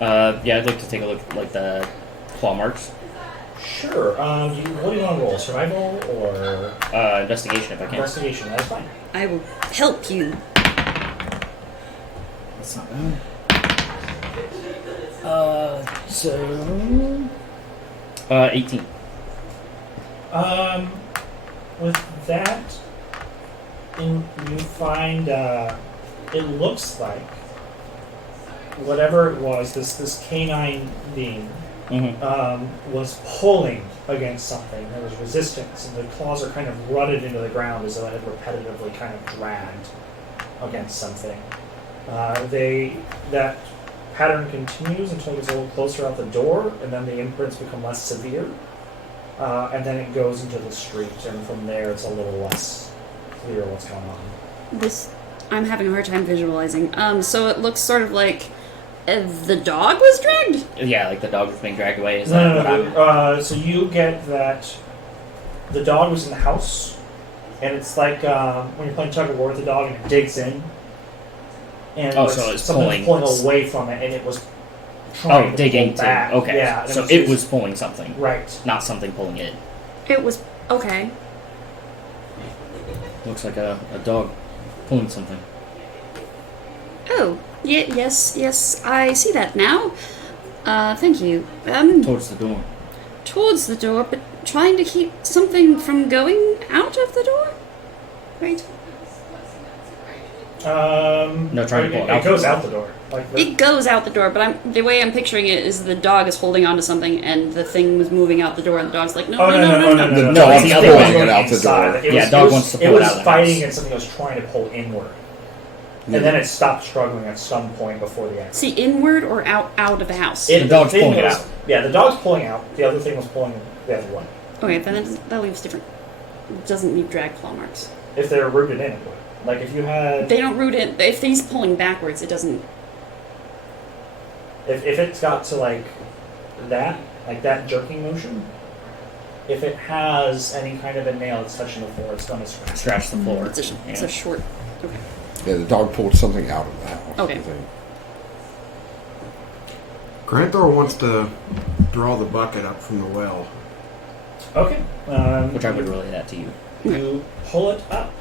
Yeah, I'd like to take a look at like the claw marks. Sure. What do you want to roll? Survival or Investigation if I can. investigation? That's fine. I will help you. That's not bad. So 18. With that, you find it looks like whatever it was, this canine being was pulling against something. There was resistance, and the claws are kind of rutted into the ground as though it had repetitively kind of dragged against something. That pattern continues until it gets a little closer out the door, and then the imprints become less severe. And then it goes into the street, and from there it's a little less clear what's going on. I'm having a hard time visualizing. So it looks sort of like the dog was dragged? Yeah, like the dog was being dragged away. Is that what I'm... So you get that the dog was in the house, and it's like when you're playing tug of war with the dog and it digs in. And Oh, so it's something's pulling. away from it, and it was trying to digging pull too. back. Okay. Yeah, and So it was pulling something, right. not something pulling it. It was okay. Looks like a dog pulling something. Oh, yes, I see that now. Thank you. Towards the door. Towards the door, but trying to keep something from going out of the door? Right? No, trying to pull it out It goes the door. out the door. Like It goes out the door, but the way I'm picturing it is the dog is holding onto something and the thing was moving out the door and the dog's like, no. No, it's the other pulling way. it out the door. Dog wants to pull it out of the fighting house. and something was trying to pull inward. Yeah. And then it stopped struggling at some point before the end. See, inward or out of the house? The dog's thing pulling it was- out. Yeah, the dog's pulling out. The other thing was pulling the other one. Okay, then that leaves different. It doesn't leave drag claw marks. If they're rooted in, it would. Like if you had... They don't root it. If he's pulling backwards, it doesn't. If it's got to like that jerking motion, if it has any kind of a nail that's touching the floor, it's going to scratch. Scratch the floor. It's a short. Okay. Yeah, the dog pulled something out of the house. Okay. I think. Granthor wants to draw the bucket up from the well. Okay. Which I would relay that to you. You pull it up,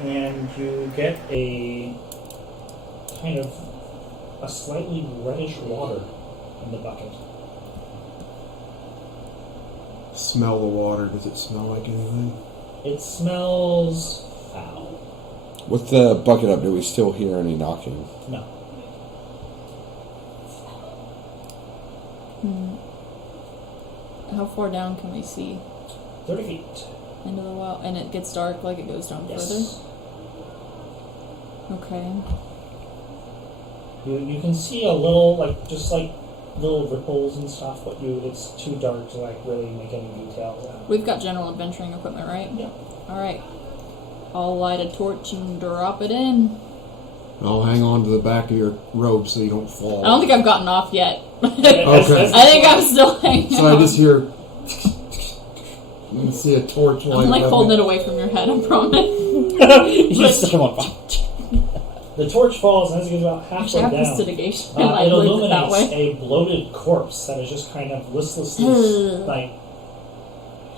and you get a kind of a slightly reddish water in the bucket. Smell the water. Does it smell like anything? It smells foul. With the bucket up, do we still hear any knocking? No. How far down can we see 30 feet. into the well? And it gets dark like it goes down Yes. further? Okay. You can see a little, just little ripples and stuff, but it's too dark to really make any details out. We've got general adventuring equipment, right? Yeah. Alright. I'll light a torch and drop it in. I'll hang on to the back of your robe so you don't fall. I don't think I've gotten off yet. Okay. I think I'm still hanging So I on. just hear. You can see a torch light. I'm like above holding me. it away from your head, I promise. You still want fire. The torch falls, and as it goes about I halfway should have down, prestidigitation and I it live it that illuminates way. a bloated corpse that is just kind of listlessly,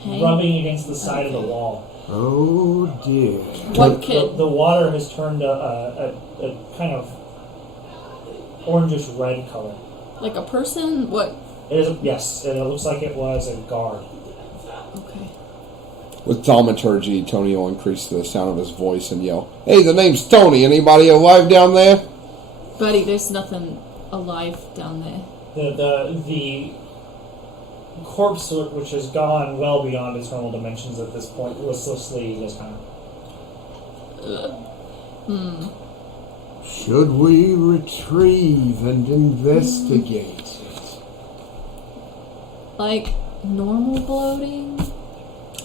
Hang- rubbing against the side of the wall. Oh dear. What kid? The water has turned a kind of orangish red color. Like a person? What? It is, yes, it looks like it was a guard. Okay. With thaumaturgy, Tony will increase the sound of his voice and yell, "Hey, the name's Tony. Anybody alive down there?" Buddy, there's nothing alive down there. The corpse, which has gone well beyond its normal dimensions at this point, listlessly just kind of. Should we retrieve and investigate it? Like normal bloating?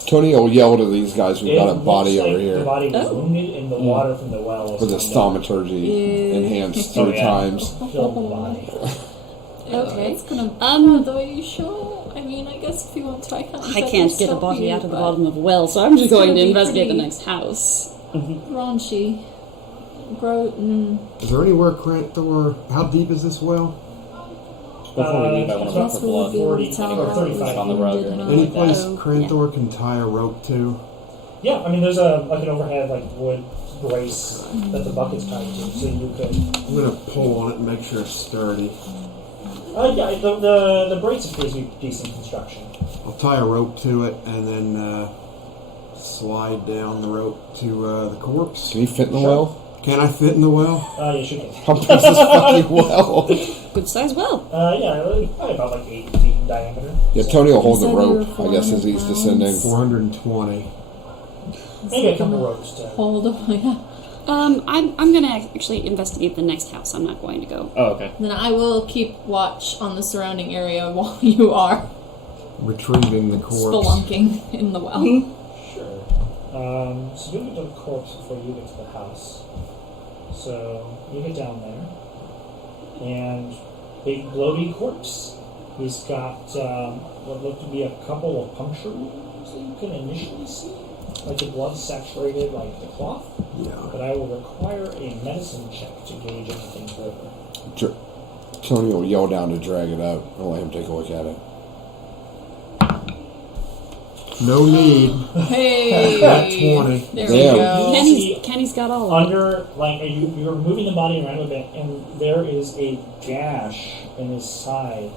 Tony will yell to these guys. We've got a It body looks over like here The body was Oh. wounded, and the water from the well has with the come down, thaumaturgy enhanced Oh, 3 yeah. times. filled the body. Okay. It's gonna. Are you sure? I mean, I guess if you want to, I can't. I can't get a body out of the bottom of a well, so I'm just going to gonna be investigate the pretty- next house. Raunchy. Is there anywhere Cranthor? How deep is this well? Before we leave, I want to look That's for what we'll blood. be able to 40, tell or how 35 it's on the road or wounded and all Any of that. place Oh, Cranthor can tie a rope to? Yeah, I mean, there's an overhead wood brace that the bucket's tied to, so you could. I'm gonna pull on it and make sure it's sturdy. Yeah, the brace appears to be decent construction. I'll tie a rope to it and then slide down the rope to the corpse. Can he fit in the Sure. well? Can I fit in the well? You should get. How big is this fucking well? Good size well. Yeah, probably about 8 feet in diameter. Yeah, Tony will hold the You said you were rope, I guess, as he's 400 descending. 420. Maybe a couple ropes to. Hold on, yeah. I'm gonna actually investigate the next house. I'm not going to go. Oh, okay. Then I will keep watch on the surrounding area while you are Retrieving the corpse. spelunking in the well. Sure. So you get to the corpse before you get to the house. So you get down there, and big bloated corpse. He's got what look to be a couple of puncture wounds that you can initially see, like the blood saturated like the cloth. Yeah. But I will require a medicine check to gauge anything further. Tony will yell down to drag it out and let him take a look at it. No need. Hey! Got 20. There Damn. we go. Kenny's got all of it. Under, you're moving the body around a bit, and there is a gash in his side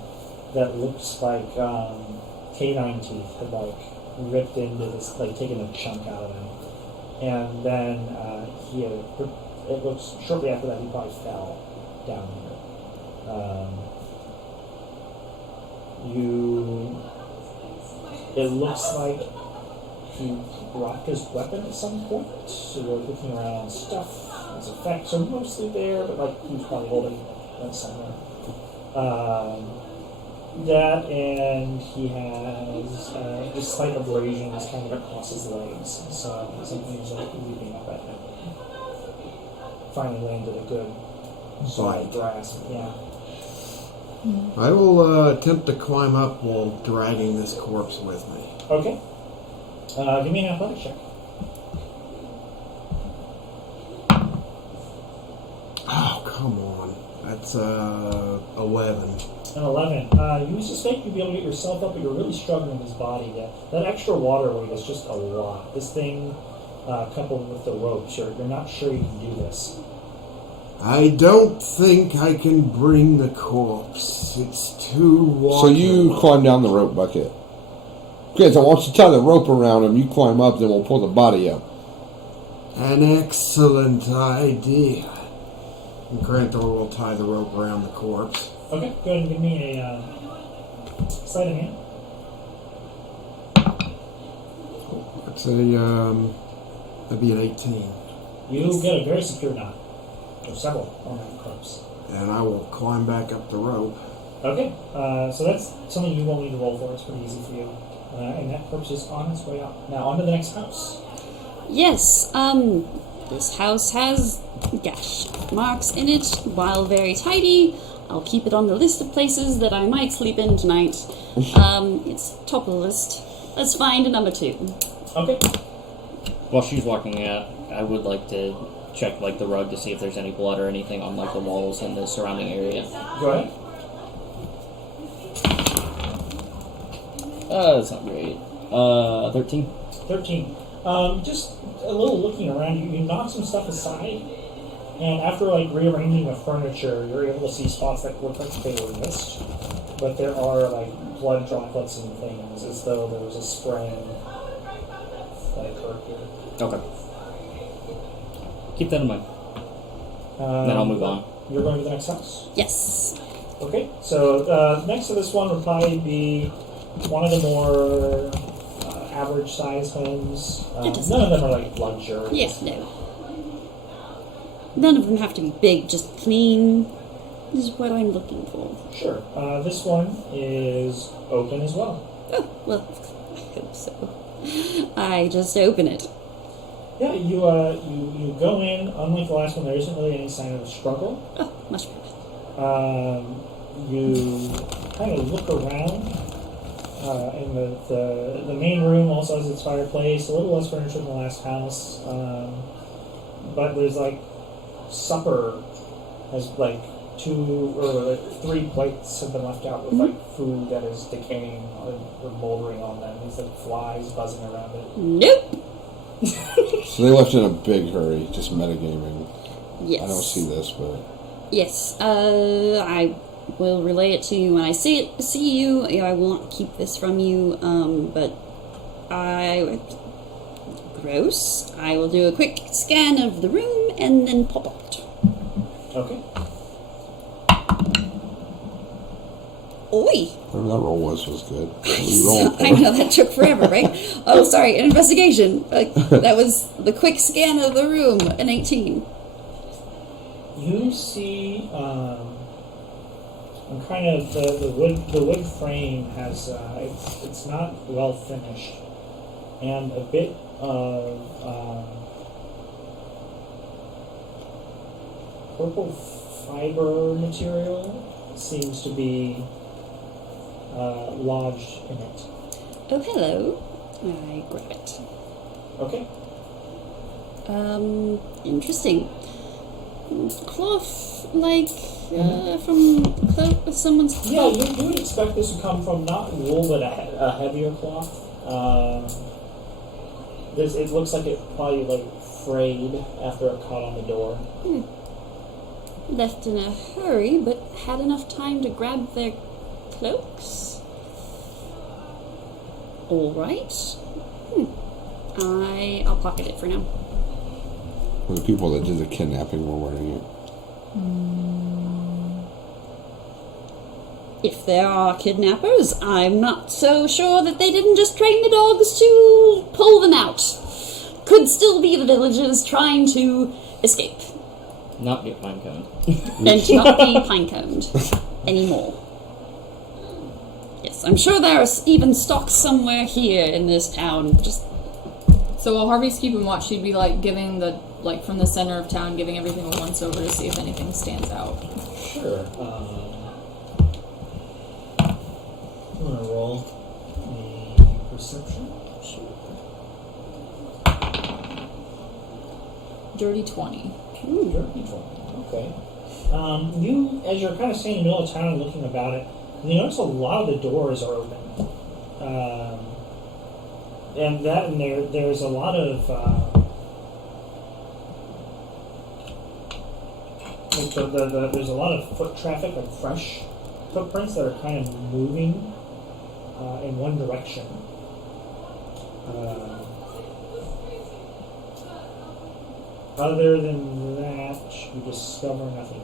that looks like canine teeth had ripped into this, taken a chunk out of him. And then it looks shortly after that he probably fell down here. It looks like he dropped his weapon at some point, so we're looking around stuff. His effects are mostly there, but he's probably holding that somewhere. That, and he has just slight abrasions kind of across his legs, so something's leaping up at him. Finally landed a good solid grasp, yeah. I will attempt to climb up while dragging this corpse with me. Okay. Give me an athletics check. Oh, come on. That's 11. An 11. You suspect you'd be able to get yourself up, but you're really struggling with his body. That extra water weight is just a lot. This thing, coupled with the ropes, you're not sure you can do this. I don't think I can bring the corpse. It's too water. So you climb down the rope bucket. Okay, so once you tie the rope around him, you climb up, then we'll pull the body up. An excellent idea. And Cranthor will tie the rope around the corpse. Okay, go ahead and give me a sleight of hand. It's that'd be an 18. You get a very secure knot. Or several on that corpse. And I will climb back up the rope. Okay, so that's something you won't need to roll for. It's pretty easy for you. And that corpse is on its way up. Now, on to the next house. Yes, this house has gash marks in it. While very tidy, I'll keep it on the list of places that I might sleep in tonight. It's top of the list. Let's find number 2. Okay. While she's walking out, I would like to check the rug to see if there's any blood or anything on the walls and the surrounding area. Go ahead. That's not great. 13. 13. Just a little looking around, you knock some stuff aside, and after rearranging the furniture, you're able to see spots that look like they were missed, but there are blood droplets and things, as though there was a spraying that occurred here. Okay. Keep that in mind. Then I'll move on. You're going to the next house. Yes. Okay, so next to this one would probably be one of the more average size homes. None of them are like luxurious. Yes, no. None of them have to be big, just clean. This is what I'm looking for. Sure. This one is open as well. Oh, well, I hope so. I just open it. Yeah, you go in. Unlike the last one, there isn't really any sign of a struggle. Oh, much better. You kind of look around, and the main room also has its fireplace, a little less furniture than the last house, but there's like supper has like 2 or 3 plates have been left out with like food that is decaying or moldering on them. There's like flies buzzing around it. Nope. So they left in a big hurry, just metagaming. Yes. I don't see this, but Yes. I will relay it to you when I see you. I will not keep this from you. But gross. I will do a quick scan of the room and then pop out. Okay. Oi! whatever that roll was good. What are you rolling for? I know that took forever, right? Oh, sorry, an investigation. That was the quick scan of the room, an 18. You see, kind of the wood frame has it's not well finished, and a bit of purple fiber material seems to be lodged in it. Oh, hello. I grab it. Okay. Interesting. Cloth, like, from someone's cloth. Yeah, you would expect this to come from not wool, but a heavier cloth. It looks like it probably like frayed after it caught on the door. Left in a hurry, but had enough time to grab their cloaks. All right. I'll pocket it for now. Well, the people that did the kidnapping were wearing it. If there are kidnappers, I'm not so sure that they didn't just train the dogs to pull them out. Could still be the villagers trying to escape. Not get pineconed. And to not be pineconed anymore. Yes, I'm sure there are even stocks somewhere here in this town. Just So while Harvey's keeping watch, she'd be like giving from the center of town, giving everything a once over to see if anything stands out. Sure. I'm gonna roll the perception. Dirty 20. Ooh, dirty 20. Okay. You, as you're kind of standing in the middle of town and looking about it, you notice a lot of the doors are open. And there's a lot of there's a lot of foot traffic, like fresh footprints that are kind of moving in one direction. Other than that, you discover nothing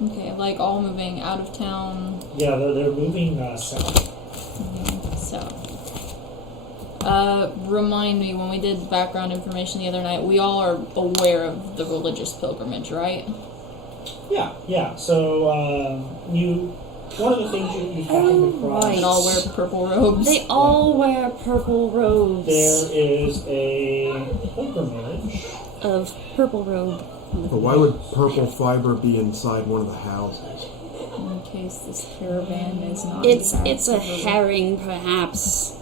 new. Okay, like all moving out of town. Yeah, they're moving south. So, remind me, when we did background information the other night, we all are aware of the religious pilgrimage, right? Yeah. So, one of the things you happened across. right. And all wear purple robes. they all wear purple robes. There is a pilgrimage. Of purple robe. But why would purple fiber be inside one of the houses? In case this caravan is not. It's in fact a purple. herring, perhaps.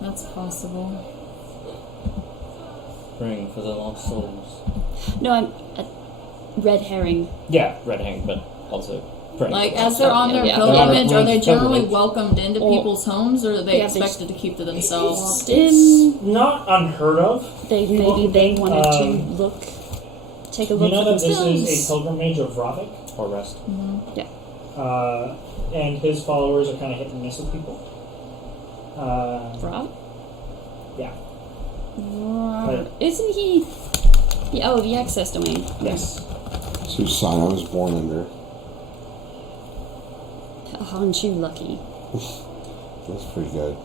That's possible. Praying for the lost souls. No, I'm a red herring. Yeah, red herring, but also praying. Like, for the as lost they're souls. on their Yeah. pilgrimage, are they Pilgrimage. generally welcomed into Or- people's homes, or are they Yeah, they expected to keep to themselves? Often, Not unheard of. maybe they wanted to take a You look know for that this themselves. is a pilgrimage of Ravik, Or rest. and his followers are kind of hit and miss with people. Rob? Yeah. Isn't he? Oh, the access domain. Yes. whose sign I was born under. Aren't you lucky? That's pretty good.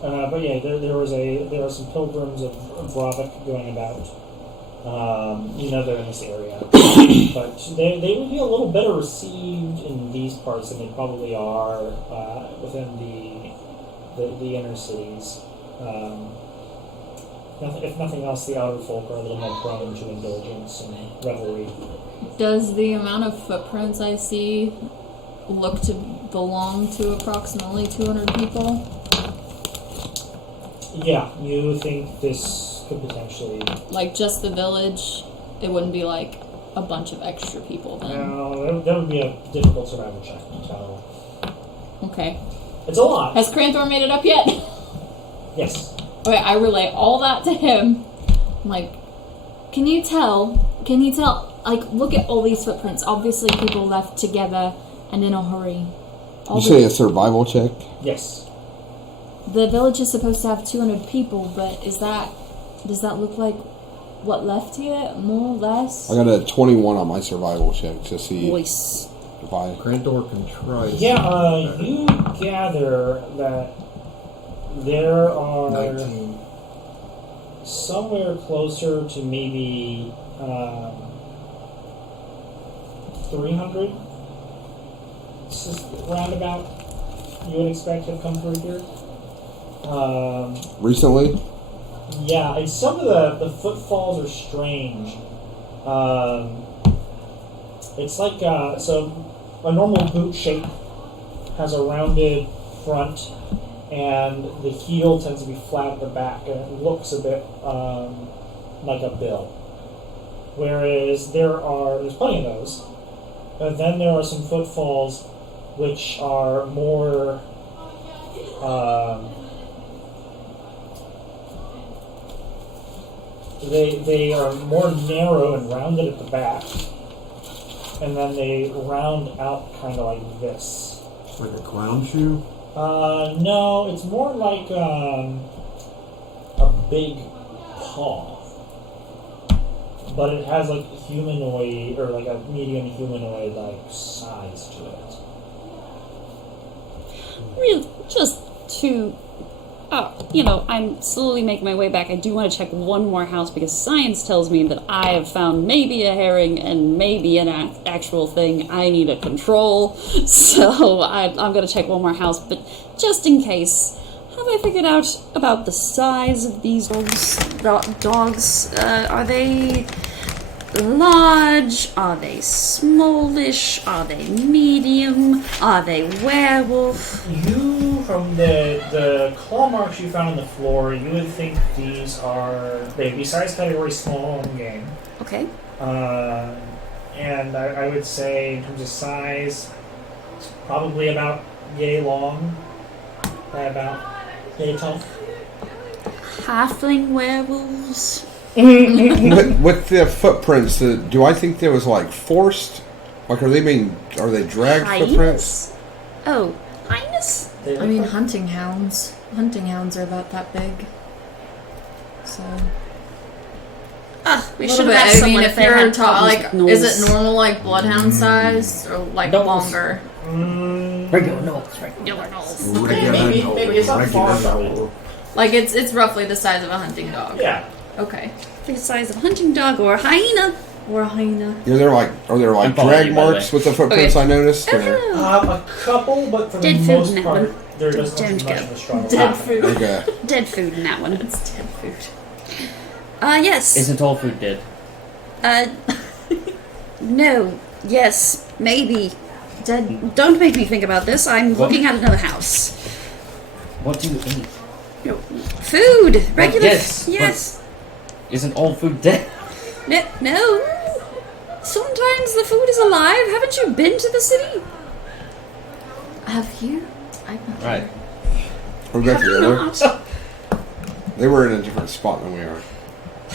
But yeah, there are some pilgrims of Ravik going about. They're in this area, but they would be a little better received in these parts than they probably are within the inner cities. If nothing else, the outer folk are a little more prone to indulgence and revelry. Does the amount of footprints I see look to belong to approximately 200 people? Yeah, you think this could potentially... Like just the village? It wouldn't be like a bunch of extra people then? No, that would be a difficult survival check to tell. Okay. It's a lot. Has Cranthor made it up yet? Yes. Okay, I relay all that to him. I'm like, can you tell, like, look at all these footprints. Obviously people left together and in a hurry. You say a survival check? Yes. The village is supposed to have 200 people, but does that look like what left here? More or less? I got a 21 on my survival check to see Voice. if I... Crantor can try. Yeah, you gather that there are 19. somewhere closer to maybe 300 roundabout you would expect to have come through here. Recently? Yeah, and some of the footfalls are strange. It's like so a normal boot shape has a rounded front, and the heel tends to be flat at the back, and it looks a bit like a bill. Whereas there's plenty of those, and then there are some footfalls which are more they are more narrow and rounded at the back, and then they round out kind of like this. Like a clown shoe? No, it's more like a big paw, but it has like humanoid or like a medium humanoid like size to it. Really, just to, I'm slowly making my way back. I do want to check one more house because science tells me that I have found maybe a herring and maybe an actual thing I need to control. So I'm going to check one more house, but just in case, have I figured out about the size of these dogs? Are they large? Are they smallish? Are they medium? Are they werewolf? From the claw marks you found on the floor, you would think they'd be size category small in game. Okay. And I would say in terms of size, it's probably about yay long, about yay tall. Halfling werewolves? with the footprints, do I think there was like forced? Like, are they dragged footprints? Oh, highness? I mean, hunting hounds. Hunting hounds are about that big. So. We should have asked someone if they had problems with noise. Is it normal, like, bloodhound size, or, like, longer? Regular Knowles, right? Regular Knowles. Maybe it's not far from it. Like, it's roughly the size of a hunting dog. Yeah. Okay. The size of a hunting dog or a hyena. Or a hyena. Are there like drag marks with the footprints I noticed? Or? A couple, but for Dead the food most in that part, one. there doesn't Don't seem much go. of a struggle. Dead food. Okay. Dead food in that one. It's dead food. Yes. Isn't all food dead? No. Yes. Maybe. Dead. Don't make me think about this. I'm What? looking at another house. What do you eat? Food. Regular. yes, Yes. Isn't all food dead? No. Sometimes the food is alive. Haven't you been to the city? Have you? I've not. Right. What about Have the you other? not? They were in a different spot than we are.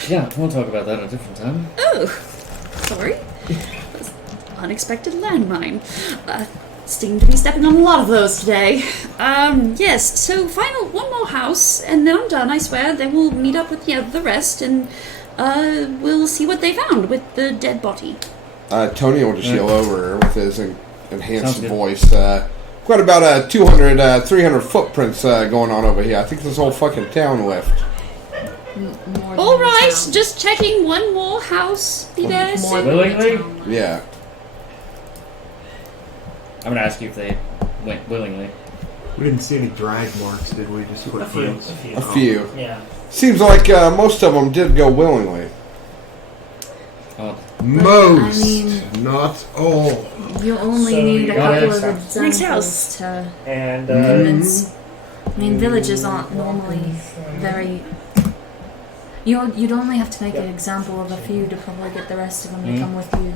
Yeah, we'll talk about that at a different time. Oh, sorry. Unexpected landmine. Seem to be stepping on a lot of those today. Yes, so one more house, and then I'm done, I swear. Then we'll meet up with the rest, and we'll see what they found with the dead body. Tony will just Yeah. yell over her with his Sounds enhanced good. voice. Quite about 200, 300 footprints going on over here. I think this whole fucking town left. More All than the right, town. just checking one more house. Be there More soon. than the Willingly? town. Yeah. I'm gonna ask you if they went willingly. We didn't see any drag marks, did we? Just A few. footprints. A few. A few. Yeah. Seems like most of them did go willingly. Oh, Most, I mean- not all. You only So need you a got couple it. of Next examples house. to And convince. I mean, villages aren't normally very. You'd only have to make an example of a few to probably get the rest of them to come with you.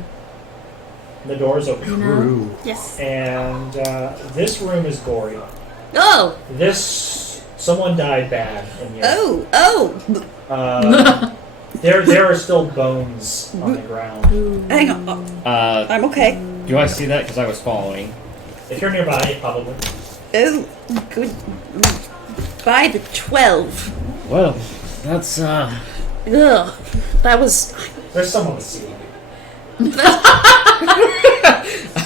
the door's open. You know? True. Yes. And this room is gory. Oh, Someone died bad in here. oh. There are still bones on the ground. Hang on. I'm okay. do I see that? Because I was following. If you're nearby, probably. Oh, good. By the 12. Well, that's Ugh. That was. There's some on the ceiling.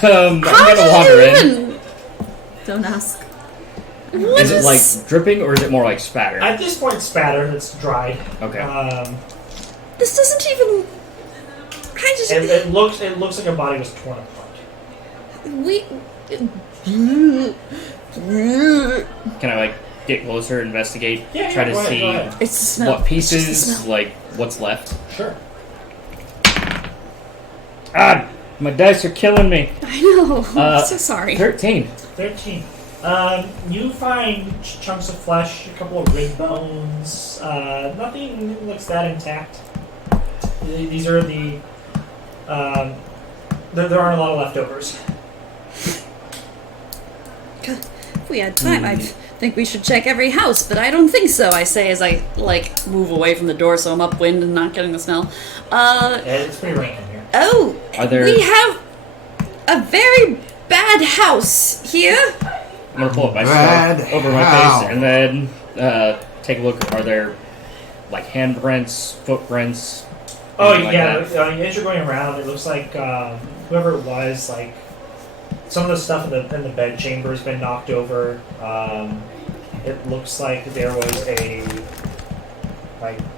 I'm gonna wander in. Don't ask. What Is it like dripping or is it more like spatter? At this point, spatter. It's dried. Okay. This doesn't even. I just. It looks like a body was torn apart. We. Can I like get closer, investigate, Yeah, try yeah, to go ahead, see go ahead. It's the smell. what It's just the pieces, smell. like what's left? Sure. Ah, my dice are killing me. I know. I'm so sorry. 13. 13. You find chunks of flesh, a couple of rib bones. Nothing looks that intact. These are the. There aren't a lot of leftovers. If we had time, I think we should check every house, but I don't think so. I say as I move away from the door, so I'm upwind and not getting the smell. It's pretty rank in here. Oh, Are there- we have a very bad house here. I'm gonna pull up my Bad stuff over my how? face and then take a look. Are there like handprints, footprints? Oh anything like yeah, that? as you're going around, it looks like whoever it was, like some of the stuff in the bed chamber has been knocked over. It looks like there was a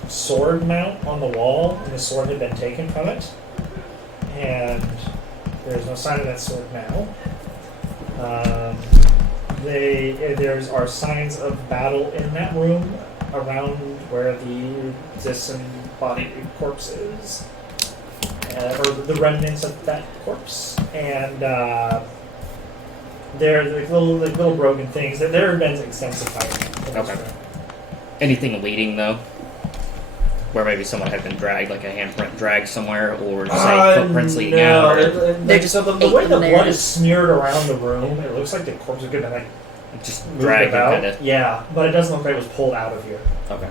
sword mount on the wall, and the sword had been taken from it, and there's no sign of that sword now. There are signs of battle in that room around where the disembodied corpse is, or the remnants of that corpse, and they're little broken things. There have been extensive fighting. in this Okay. room. Anything leading though? Where maybe someone had been dragged, like a handprint dragged somewhere, or say footprints leading out. Or They're just so the ate way the them there. blood is smeared around the room, it looks like the corpse is going to just move dragged about. kind of. Yeah, but it doesn't look like it was pulled out of here. Okay.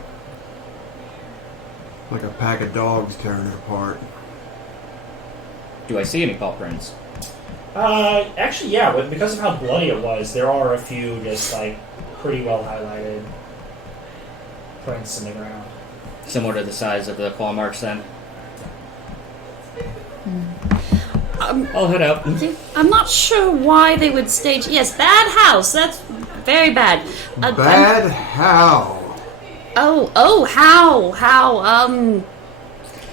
Like a pack of dogs tearing it apart. Do I see any paw prints? Actually, yeah, but because of how bloody it was, there are a few just pretty well highlighted prints in the ground. Similar to the size of the claw marks then? I'll head out. I'm not sure why they would stage. Yes, bad house. That's very bad. Bad how? Oh, how?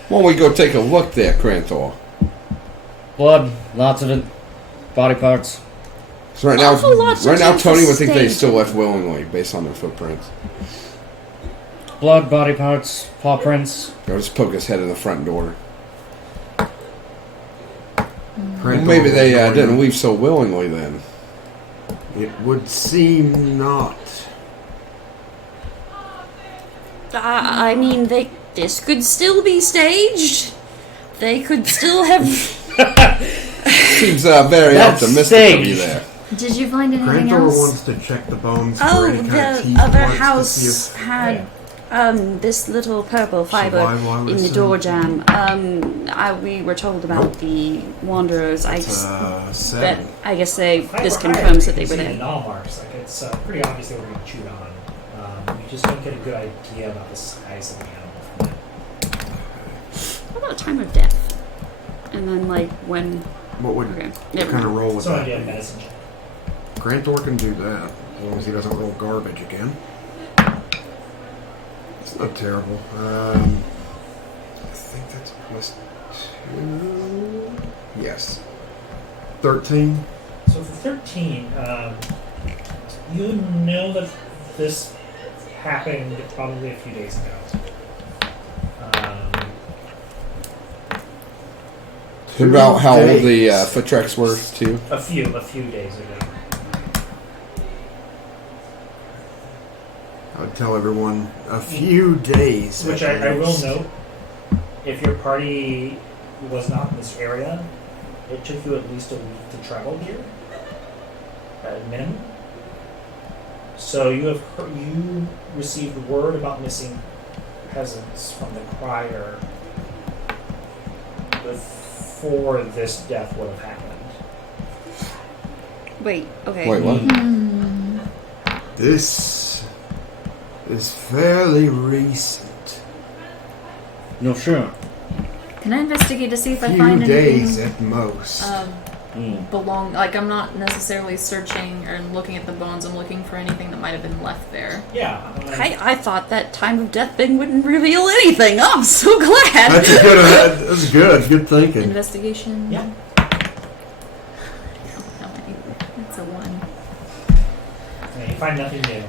Why don't we go take a look there, Crantor? Blood, lots of it. Body parts. So right now, Awful lots of time for Tony would think they staging. still left willingly based on their footprints. Blood, body parts, paw prints. He'll just poke his head in the front door. Crantor Maybe they was didn't going- leave so willingly then. It would seem not. I mean, this could still be staged. They could still have. Seems very That's optimistic of you staged. there. Did you find anything Crantor else? wants to check the bones for Oh, any kind of teeth the other marks to house see if had this little purple fiber Survival, I would in the assume. door jamb. We were told about the wanderers. it's seven. I guess this If I were confirms hired, that they you were can see there. the gnaw marks. It's pretty obvious they were being chewed on. You just don't get a good idea about the size of the animal from How about time of death? And then, like, when... What would Okay, what never kind of roll would So that idea of be? medicine check. Grantor can do that, as long as he doesn't roll garbage again. It's not terrible. I think that's +2. Yes. 13. So for 13, you know that this happened probably a few days ago. About how old the Days. foot tracks were, too. A few days ago. I would tell everyone a few days. Which at I will least. note, if your party was not in this area, it took you at least a week to travel here, at a minimum. So you received word about missing peasants from the crier before this death would have happened. Wait, okay. Wait, what? This is fairly recent. No, sure. Can I investigate to see if I Few find days anything at most. like I'm not necessarily searching or looking at the bones. I'm looking for anything that might have been left there. Yeah. I thought that time of death thing wouldn't reveal anything. Oh, I'm so glad. That's a good. That's good. Good thinking. Investigation. Yeah. It's a 1. You find nothing new.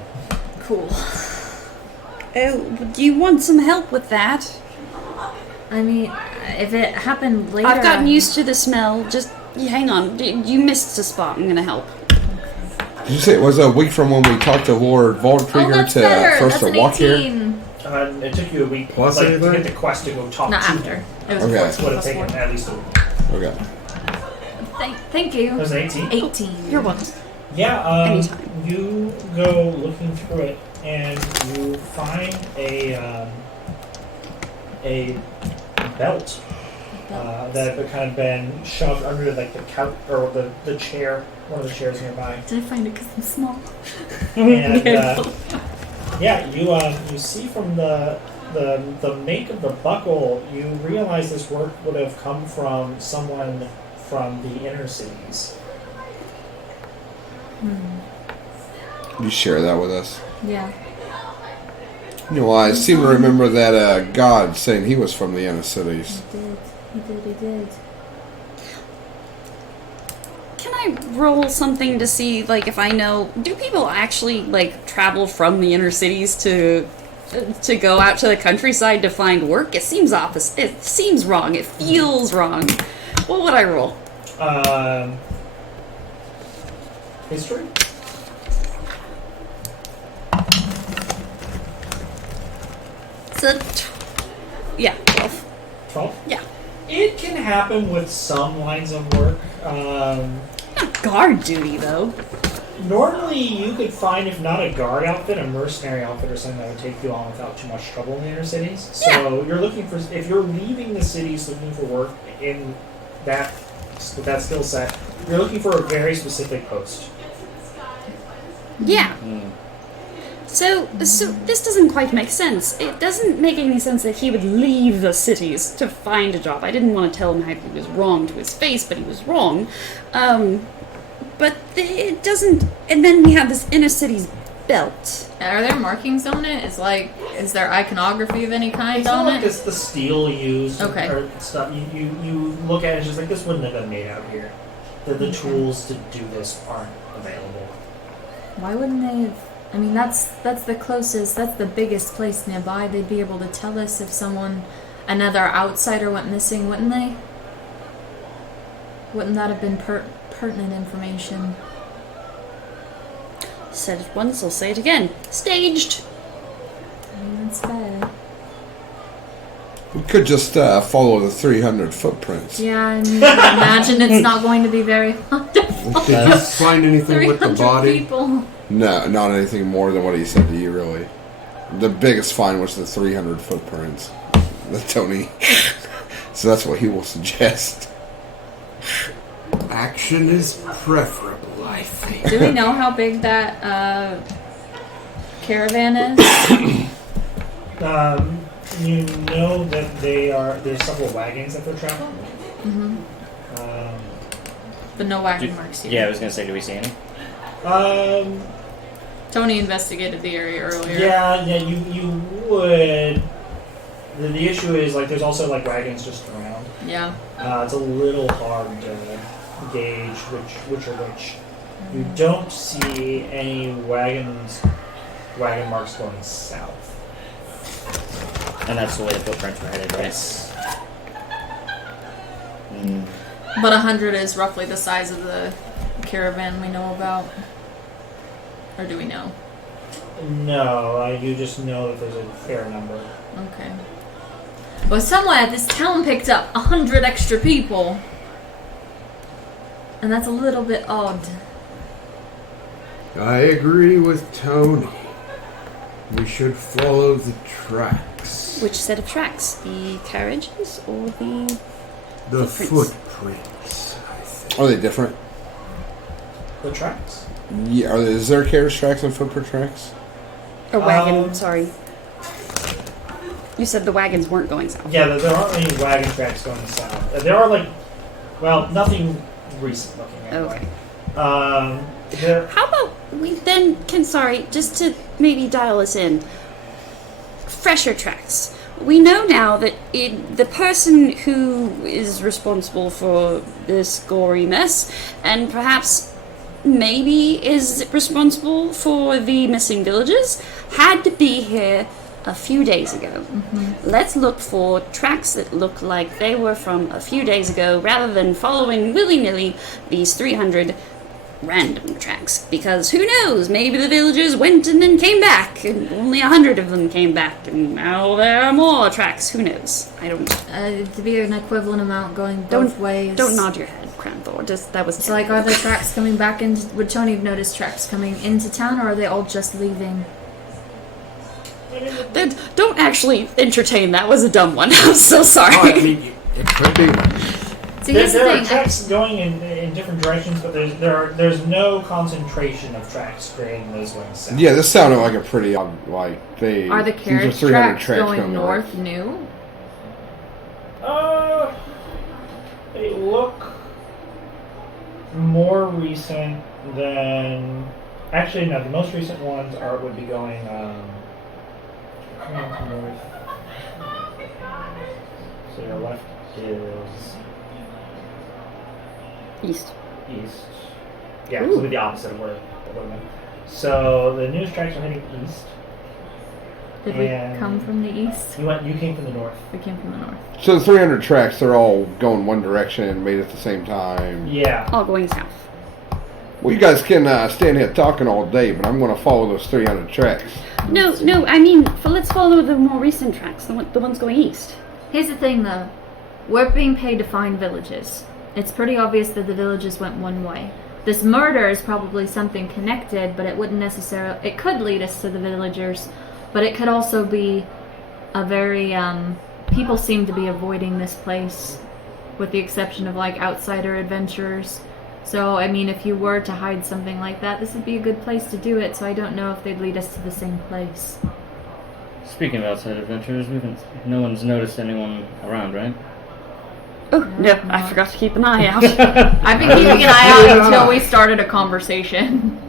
Cool. Oh, do you want some help with that? I mean, if it happened later, I've gotten used to the smell. Just hang on. You missed a spot. I'm gonna help. Did you say it was a week from when we talked to Lord Oh, Voldkrieger that's to better. first That's to an walk here? 18. It took you a week Plus to anything? get the quest to go talk Not to after. him. It was Okay. a It would have 14 taken plus 4. at least a week. Okay. Thank It you. was an 18. 18. You're welcome. Yeah, Anytime. you go looking through it and you find a belt that had kind of been shoved under like the couch or the chair, one of the chairs nearby. Did I find it because I'm small? And yeah, you see from the make of the buckle, you realize this work would have come from someone from the inner cities. You share that with us. Yeah. You know, I seem to remember that God saying he was from the inner cities. He did. Can I roll something to see, like, if I know? Do people actually like travel from the inner cities to go out to the countryside to find work? It seems opposite. It seems wrong. It feels wrong. What would I roll? History? Yeah, 12. 12? Yeah. It can happen with some lines of work. Not guard duty though. Normally, you could find, if not a guard outfit, a mercenary outfit or something that would take you on without too much trouble in the inner cities. So you're looking for, if you're leaving the cities looking for work in that skill set, you're looking for a very specific post. Yeah. So this doesn't quite make sense. It doesn't make any sense that he would leave the cities to find a job. I didn't want to tell him how he was wrong to his face, but he was wrong. But it doesn't. And then we have this inner cities belt. Are there markings on it? Is there iconography of any kind It's on not like it? it's the steel used Okay. or stuff. You look at it and it's just like, this wouldn't have been made out here. The tools to do this aren't available. Why wouldn't they have? I mean, that's the closest, that's the biggest place nearby. They'd be able to tell us if another outsider went missing, wouldn't they? Wouldn't that have been pertinent information? Said it once, I'll say it again. Staged. I mean, that's fair. We could just follow the 300 footprints. Yeah, I mean, I imagine it's not going to be very hard to Did you find anything with the 300 body? people. No, not anything more than what he said to you, really. The biggest find was the 300 footprints. The Tony. So that's what he will suggest. Action is preferable, I think. Do we know how big that caravan is? You know that there's several wagons that they're traveling. But no wagon marks here. Yeah, I was gonna say, do we see any? Tony investigated the area earlier. Yeah, you would. The issue is like there's also like wagons just around. Yeah. It's a little hard to gauge which are which. You don't see any wagon marks going south. And that's the way the footprints were headed, right? Yes. Mm. But 100 is roughly the size of the caravan we know about. Or do we know? No, you just know that there's a fair number. Okay. But somewhere this town picked up 100 extra people. And that's a little bit odd. I agree with Tony. We should follow the tracks. Which set of tracks? The carriages or the The footprints? footprints, I think. Are they different? The tracks. Yeah. Is there carriage tracks and footprint tracks? Or wagon, sorry. You said the wagons weren't going south. Yeah, there aren't any wagon tracks going south. There are nothing recent looking anyway. Okay. How about we then just to maybe dial us in, fresher tracks. We know now that the person who is responsible for this gory mess, and perhaps maybe is responsible for the missing villagers, had to be here a few days ago. Let's look for tracks that look like they were from a few days ago, rather than following willy-nilly these 300 random tracks, because who knows, maybe the villagers went and then came back and only 100 of them came back and now there are more tracks. Who knows? I don't know. To be an equivalent amount going both ways. Don't nod your head, Cranthor. That was It's like, are the tracks coming back in? Would Tony have noticed tracks coming into town, or are they all just leaving? Don't actually entertain. That was a dumb one. I'm so sorry. Oh, I mean, it could be. See, here's the There are thing. tracks going in different directions, but there's no concentration of tracks creating those going south. Yeah, this sounded like a pretty Are the these are carriage 300 tracks going going north new? They look more recent than. Actually, no. The most recent ones would be going north. So your left is East. east. Yeah, so it'll be the opposite of where it would have been. So the newest tracks are heading east. Did we And- come from the east? You came from the north. We came from the north. So the 300 tracks, they're all going one direction and made at the same time. Yeah. All going south. Well, you guys can stand here talking all day, but I'm going to follow those 300 tracks. No. I mean, let's follow the more recent tracks. The ones going east. Here's the thing, though. We're being paid to find villages. It's pretty obvious that the villages went one way. This murder is probably something connected, but it wouldn't necessarily... It could lead us to the villagers, but it could also be a very... people seem to be avoiding this place, with the exception of, like, outsider adventurers. So, I mean, if you were to hide something like that, this would be a good place to do it, so I don't know if they'd lead us to the same place. Speaking of outside adventurers, no one's noticed anyone around, right? Oh, no, I forgot to keep an eye out. I've been keeping an eye out until we started a conversation.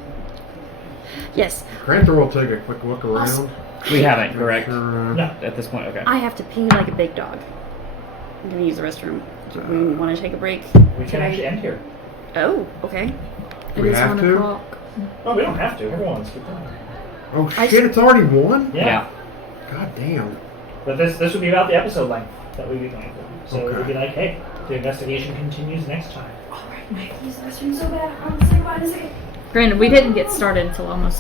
Yes, Cranthor will take a quick look around. We haven't, correct? Sure, No. At this point, okay. I have to pee like a big dog. I'm gonna use the restroom. Do we want to take a break? We can actually end here. Oh, okay. It We is have 1 to? o'clock. Oh, we don't have to. Everyone's keep going. Oh shit! It's already 1. Yeah. God damn. But this would be about the episode length that we'd be going for. So it would Okay. be like, hey, the investigation continues next time. Granted, we didn't get started until almost